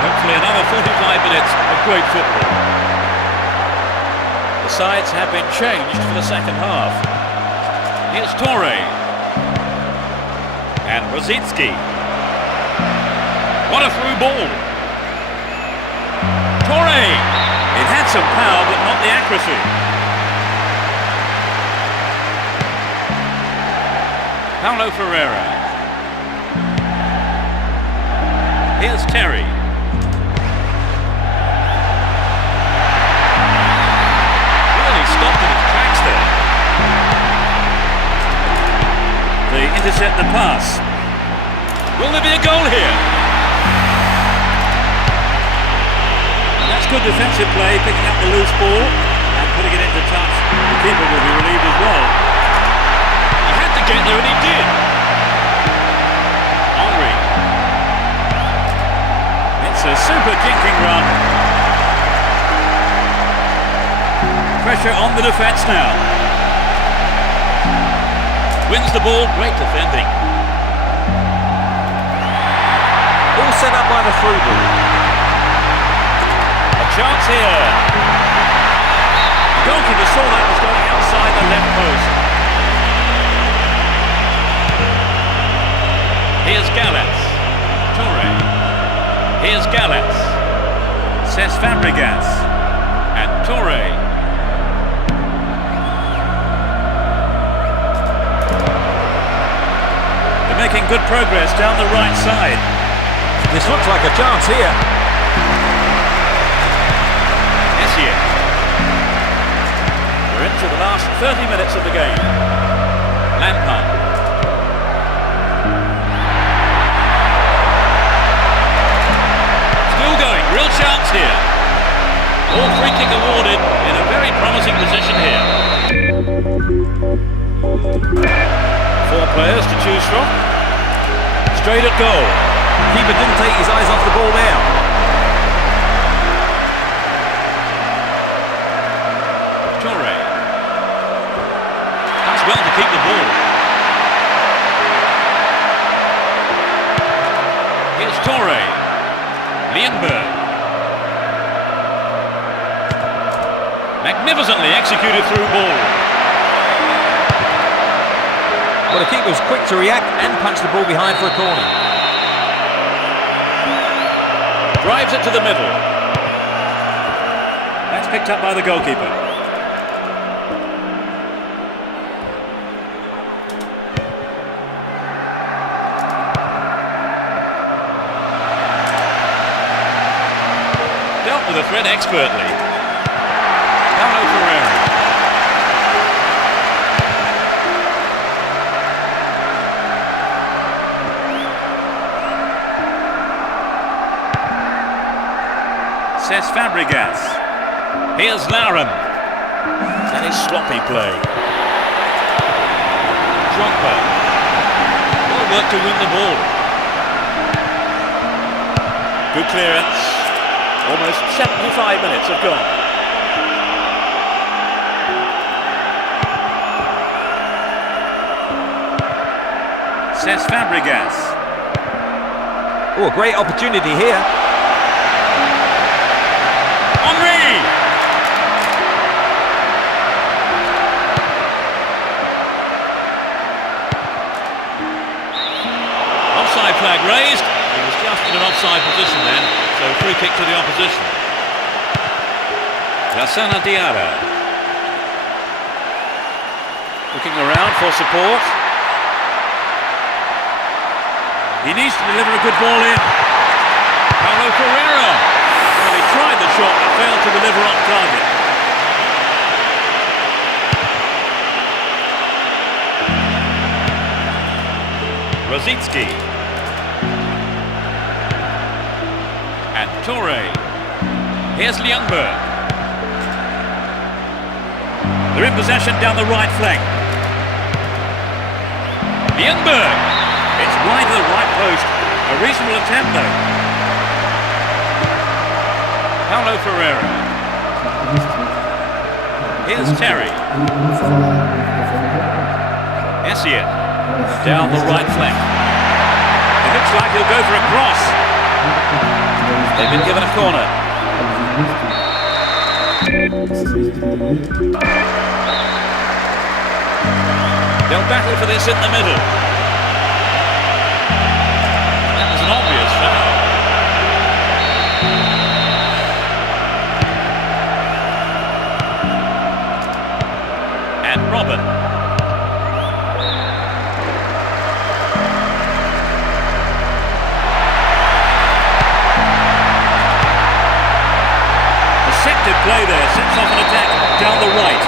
Hopefully another 45 minutes of great football. The The sides have been changed for the second half. Here's Torre. And Rosicki. What a through ball. Torre. It had some power, but not the accuracy. Paulo Ferreira. Here's Terry. Really stopped in his tracks there. They intercept the pass. Will there be a goal here? And that's good defensive play, picking up the loose ball and putting it into touch. The keeper will be relieved as well. He had to get there and he did. Henry. It's a super jinking run. Pressure on the defence now. Wins the ball, great defending. All set up by the through ball. A chance here. The goalkeeper saw that was going outside the left post. Here's Gallas. Torre. Here's Gallas. Cesc Fabregas. And Torre. They're making good progress down the right side. This looks like a chance here. We're into the last 30 minutes of the game. Lampard. Still going, real chance here. All free kick awarded in a very promising position here. 4 players to choose from. Straight at goal. Keeper didn't take his eyes off the ball there. Torre. That's well to keep the ball. Here's Torre. Lienberg. Magnificently executed through ball. Well, the keeper was quick to react and punch the ball behind for a corner. Drives it to the middle. That's picked up by the goalkeeper. Dealt with the threat expertly. Paulo Ferreira. Cesc Fabregas. Here's Lauren. That is sloppy play. Drogba. Well worked to win the ball. Good clearance. Almost 75 minutes have gone. Cesc Fabregas. Oh, a great opportunity here. Offside flag raised. He was just in an offside position then, so free kick to the opposition. Lassana Diarra. Looking around for support. He needs to deliver a good ball in. Paulo Ferreira. Well, he tried the shot but failed to deliver on target. Rosicki. And Torre. Here's Lienberg. They're in possession down the right flank. Lienberg. It's wide of the right post. A reasonable attempt though. Paulo Ferreira. Here's Terry. Essien. Down the right flank. It looks like he'll go for a cross. They've been given a corner. They'll battle for this in the middle. That was an obvious foul. And Robin. Deceptive play there, sets off an attack down the right.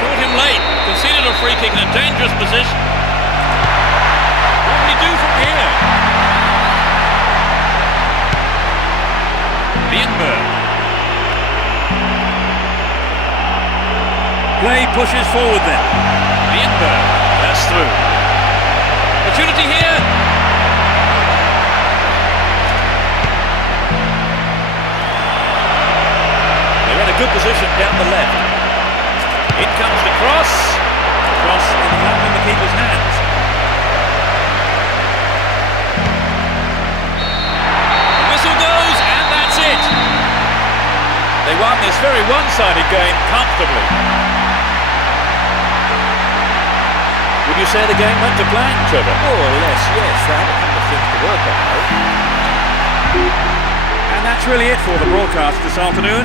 Caught him late, conceded a free kick in a dangerous position. What will he do from here? Bienberg. Play pushes forward then. Bienberg, that's through. Opportunity here. They're in a good position down the left. In comes the cross. Cross in the keeper's hands. The whistle goes, and that's it. They won this very one-sided game comfortably. Would you say the game went to plan, Trevor? More or less, yes. They had a couple of things to work on, though. And that's really it for the broadcast this afternoon.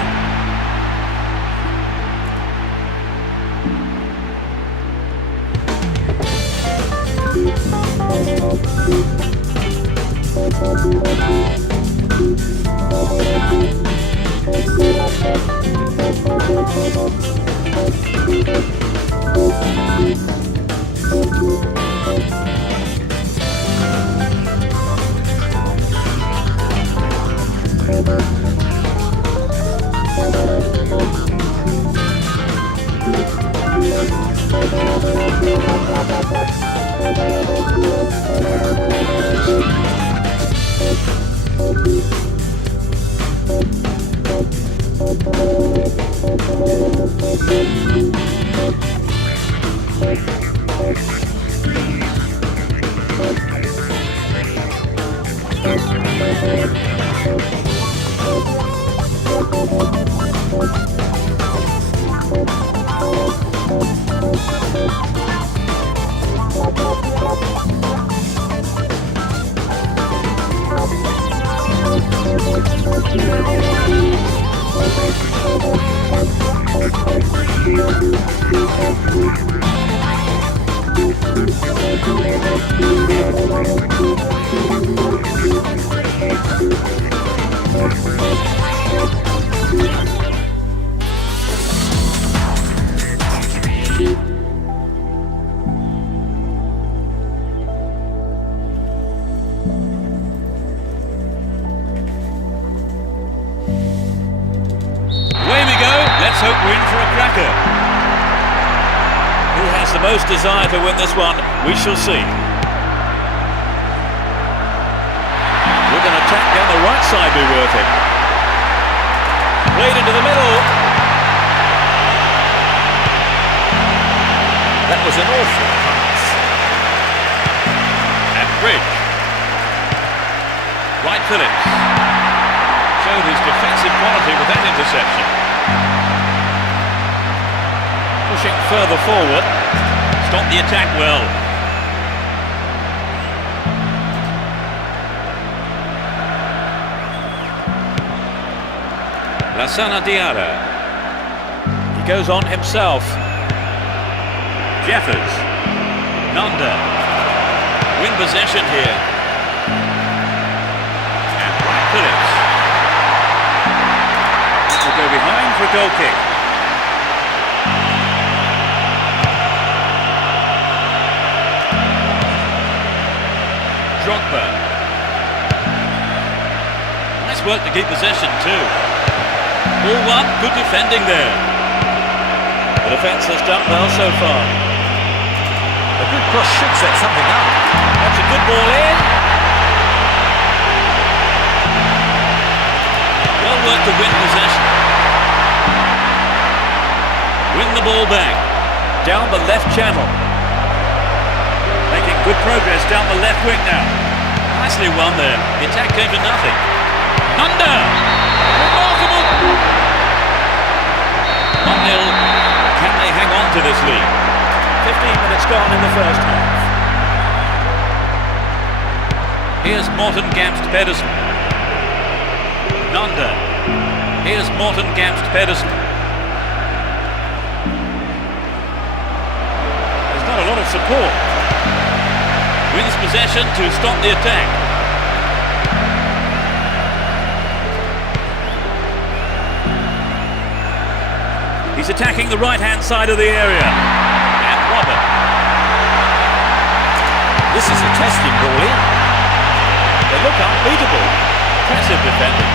Let's hope we're in for a cracker. Who has the most desire to win this one? We shall see. Would an attack down the right side be worth it? Played into the middle. That was an awful pass. And Bridge. Wright Phillips showed his defensive quality with that interception. Pushing further forward, stopped the attack well. Lassana Diarra. He goes on himself. Jeffers. Nanda. Win possession here. And Wright Phillips. It will go behind for a goal kick. Drogba. Nice work to keep possession too. All one, good defending there. The defence has done well so far. A good cross should set something up. That's a good ball in. Well worked to win possession. Win the ball back. Down the left channel. Making good progress down the left wing now. Nicely won there. The attack came to nothing. Nanda! Remarkable! 1-0. Can they hang on to this lead? 15 minutes gone in the first half. Here's Morten Gamst Pedersen. Nanda. Here's Morten Gamst Pedersen. There's not a lot of support. Wins possession to stop the attack. He's attacking the right-hand side of the area. And Robin. This is a testing ball in. They look unbeatable. Impressive defending.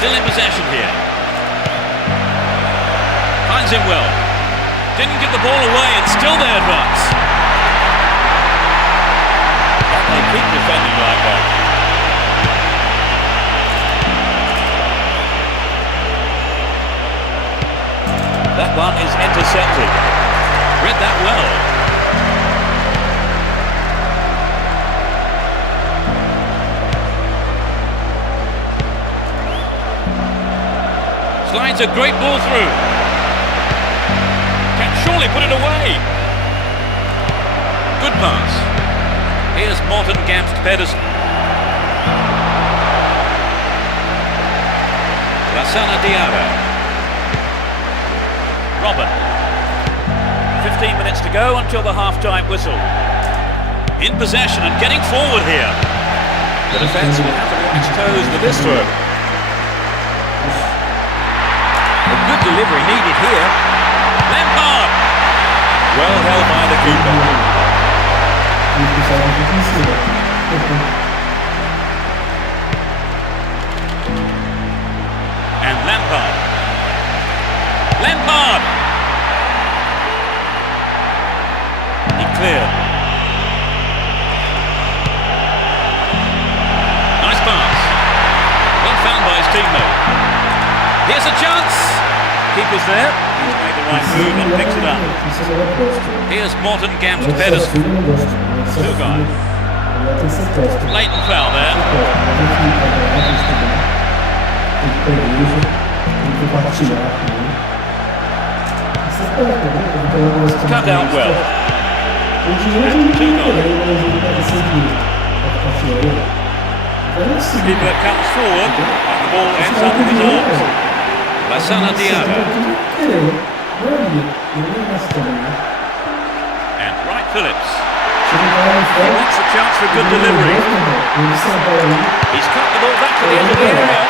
Still in possession here. Finds him well. Didn't give the ball away and still they advance. And they keep defending like that. That one is intercepted. Read that well. Slides a great ball through. Can surely put it away. Good pass. Here's Morten Gamst Pedersen. Lassana Diarra. Robin. 15 minutes to go until the half-time whistle. In possession and getting forward here. The defence will have to be on its toes with this throw. A good delivery needed here. Lampard! Well held by the keeper. And Lampard. Lampard! He cleared. Nice pass. Well found by his teammate. Here's a chance. Keeper's there. He's made the right move and picks it up. Here's Morten Gamst Pedersen. Two guys. Blatant foul there. Cut out well. Keeper comes forward and the ball ends up in his arms. Lassana Diarra. And Wright Phillips. He wants a chance for a good delivery. He's cut the ball back to the end of the area.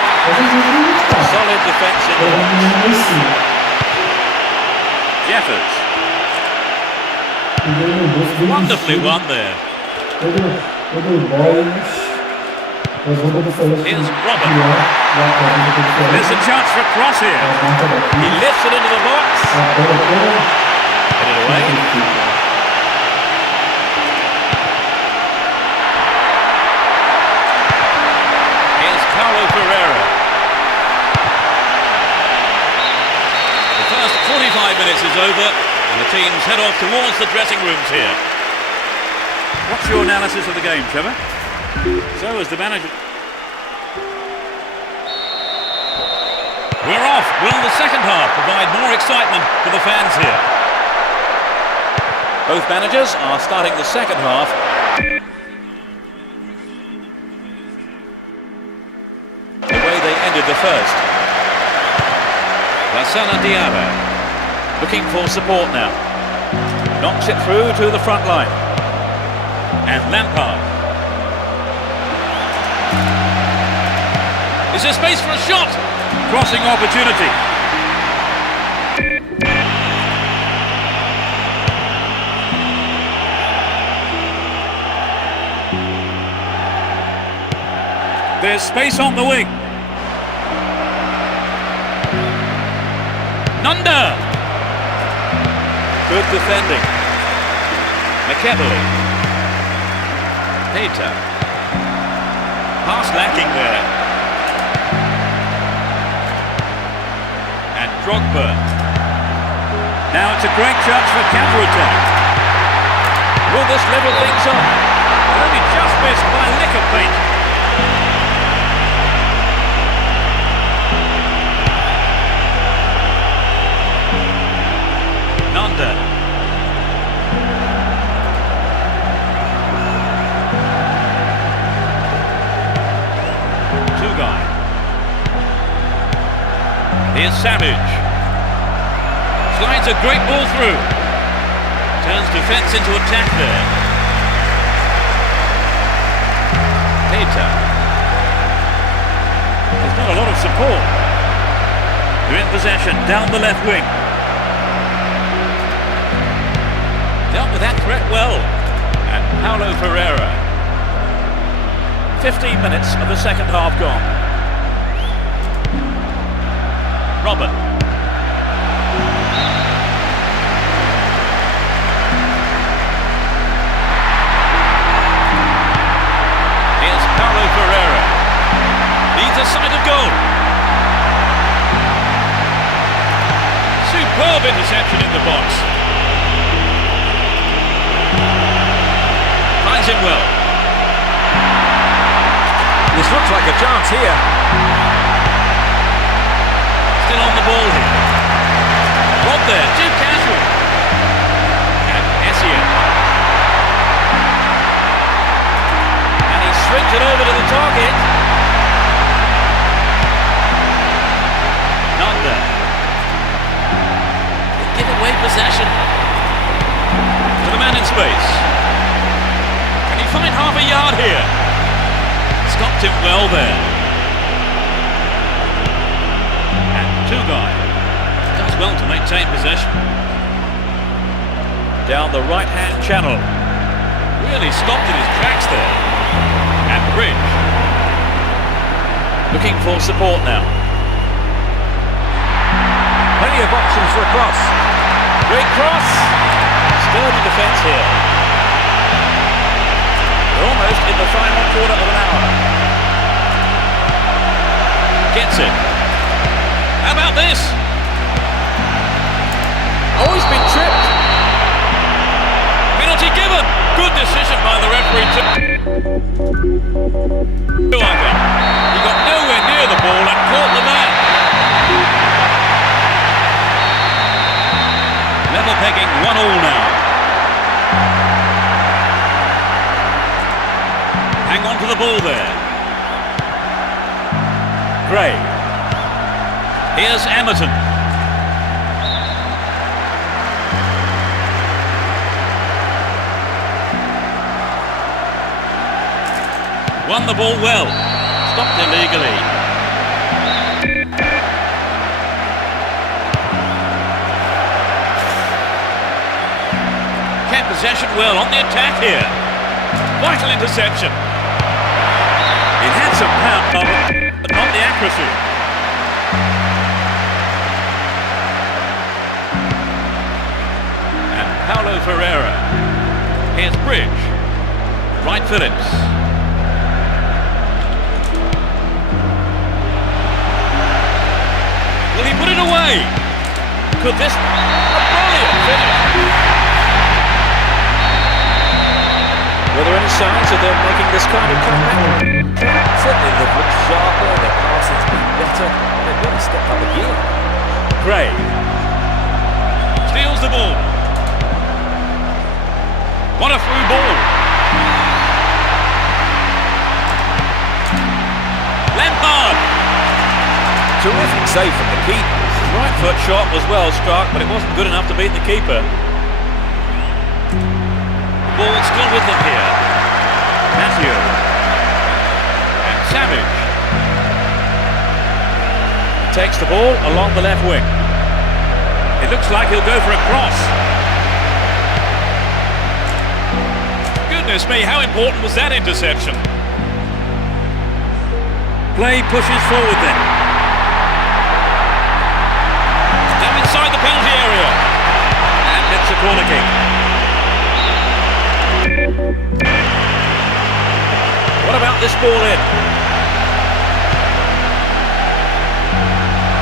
Solid defence in the box. Jeffers. Wonderfully won there. Here's Robin. There's a chance for a cross here. He lifts it into the box. Put it away. Here's Paulo Ferreira. The first 45 minutes is over and the teams head off towards the dressing rooms here. What's your analysis of the game, Trevor? So is the manager. We're off. Will the second half provide more excitement for the fans here? Both managers are starting the second half. The way they ended the first. Lassana Diarra looking for support now. Knocks it through to the front line. And Lampard. Is there space for a shot? Crossing opportunity. There's space on the wing. Nanda. Good defending. McEverly. Peter. Pass lacking there. And Drogba. Now it's a great chance for counter-attack. Will this level things up? Only just missed by a lick of paint. Nanda. Two-guy. Here's Savage. Slides a great ball through. Turns defence into attack there. Keita. There's not a lot of support. They're in possession, down the left wing. Dealt with that threat well. And Paulo Ferreira. 15 minutes of the second half gone. Robin. Here's Paulo Ferreira. Needs a sight of goal. Superb interception in the box. Finds him well. This looks like a chance here. Still on the ball here. Rob there, too casual. And Essien. And he swings it over to the target. Nanda. They give away possession. To the man in space. Can he find half a yard here? Stopped him well there. And Two-guy does well to maintain possession. Down the right-hand channel. Really stopped in his tracks there. And Bridge. Looking for support now. Plenty of options for a cross. Great cross. Sturdy defence here. We're almost in the final quarter of an hour. Gets it. How about this? Oh, he's been tripped. Penalty given. Good decision by the referee. I think. He got nowhere near the ball and caught the man. Level pegging 1-1 now. Hang on to the ball there. Gray. Here's Emerton. Won the ball well. Stopped illegally. Kept possession well on the attack here. Vital interception. It had some power, but not the accuracy. And Paulo Ferreira. Here's Bridge. Right Phillips. Will he put it away? Could this... A brilliant finish. Were there any signs of them making this kind of comeback? Certainly they've looked sharper, their passing's been better, they've really stepped up a gear. Gray. Steals the ball. What a through ball. Lampard. Terrific save from the keeper. His right foot shot was well struck, but it wasn't good enough to beat the keeper. Ball still with them here. Matthew. And Savage. Takes the ball along the left wing. It looks like he'll go for a cross. Goodness me, how important was that interception? Play pushes forward then. It's now inside the penalty area. And it's a corner kick. What about this ball in?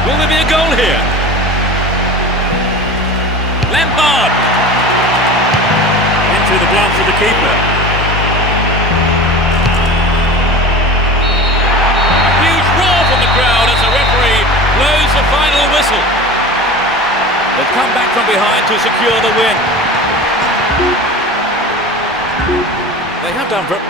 Will there be a goal here? Lampard! Into the gloves of the keeper. They've come back from behind to secure the win. They have done for...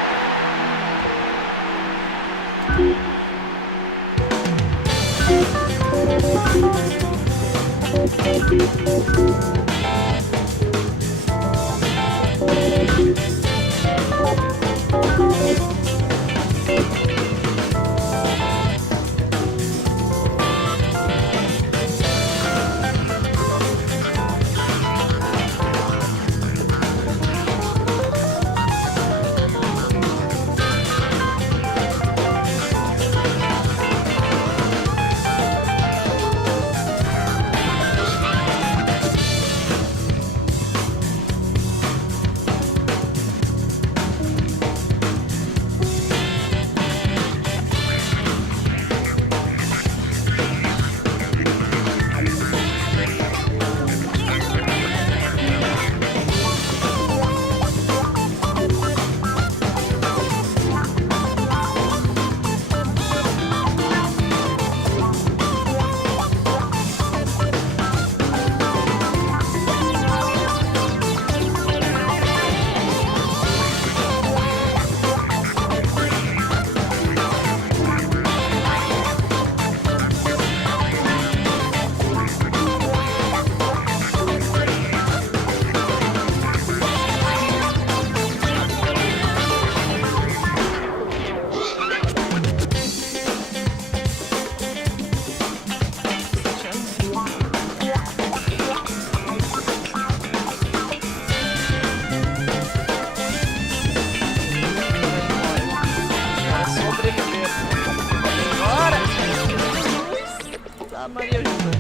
Maria ajuda.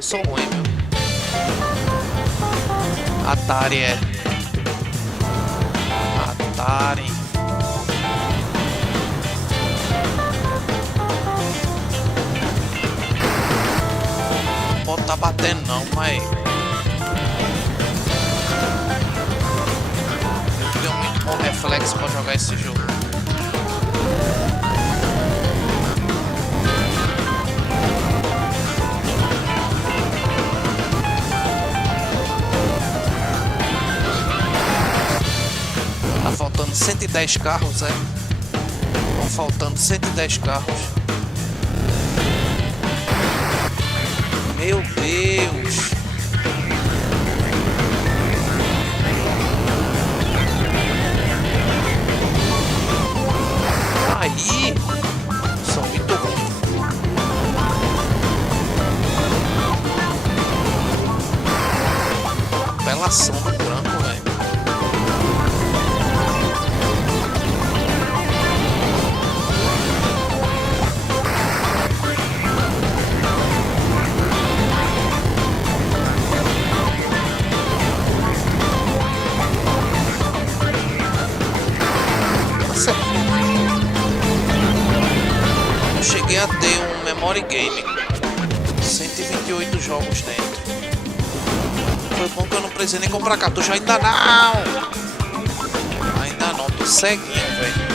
Sou ruim, meu. Atari é. Atari. Não pode tá batendo não, mas. Eu tenho muito bom reflexo pra jogar esse jogo. Faltando 110 carros, é? Estão faltando 110 carros. Meu Deus! Aí! São muito ruins. Apelação do branco, velho. cheguei a ter um memory game, 128 jogos dentro. Foi bom que eu não precisei nem comprar cartucho. Ainda não, tô ceguinho, velho.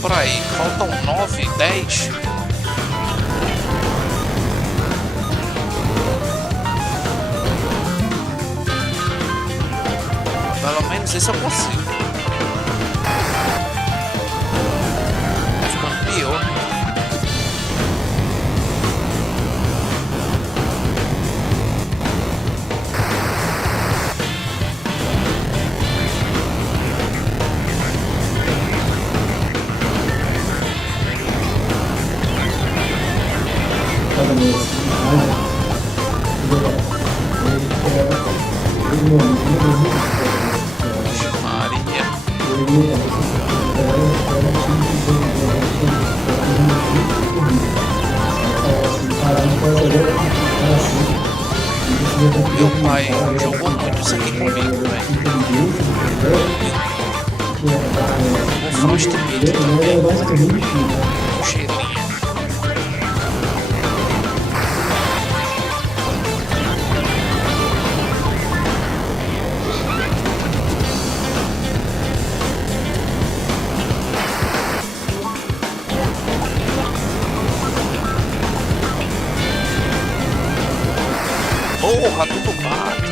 Por aí, faltam 9, 10. Pelo menos esse eu consigo. Tá ficando pior. Meu pai jogou muito isso aqui comigo, velho. O Frostbite também. O cheirinho. Porra, tudo bate.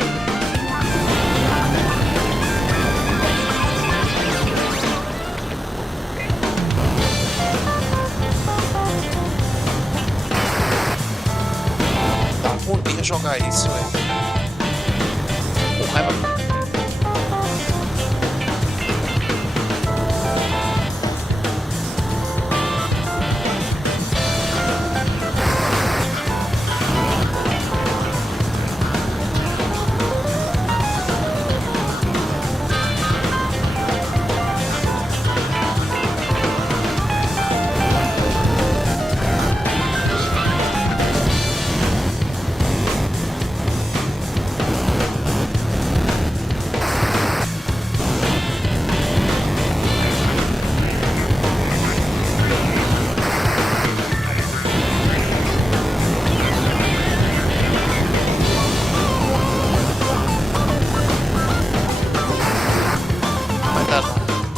Tá, podia jogar isso, velho. Porra,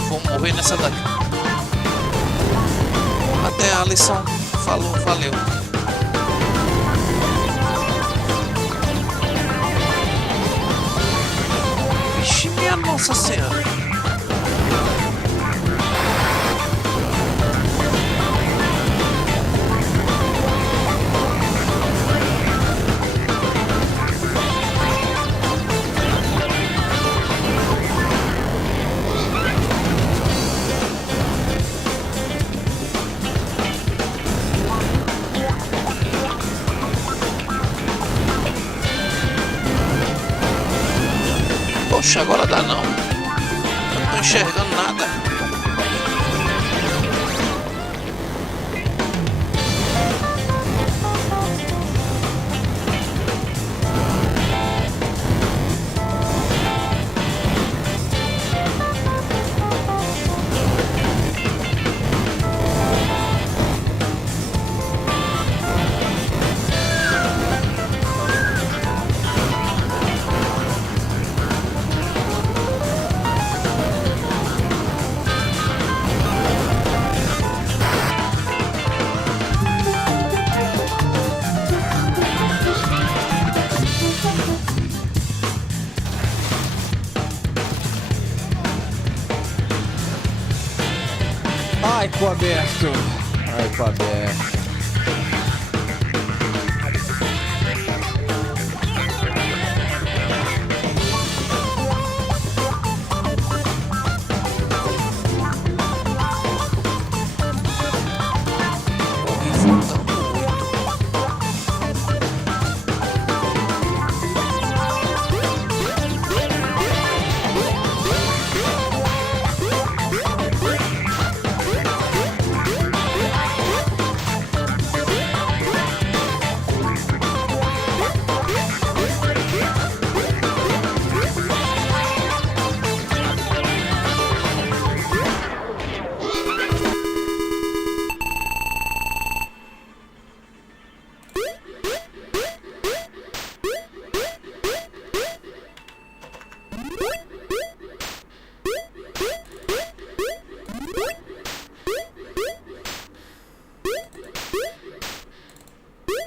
vou morrer nessa daqui. Até a lição. Falou, valeu. Vixe, minha Nossa Senhora. Poxa, agora dá não. Eu não tô enxergando nada. Ai, com aberto. Ai, com aberto. Artista.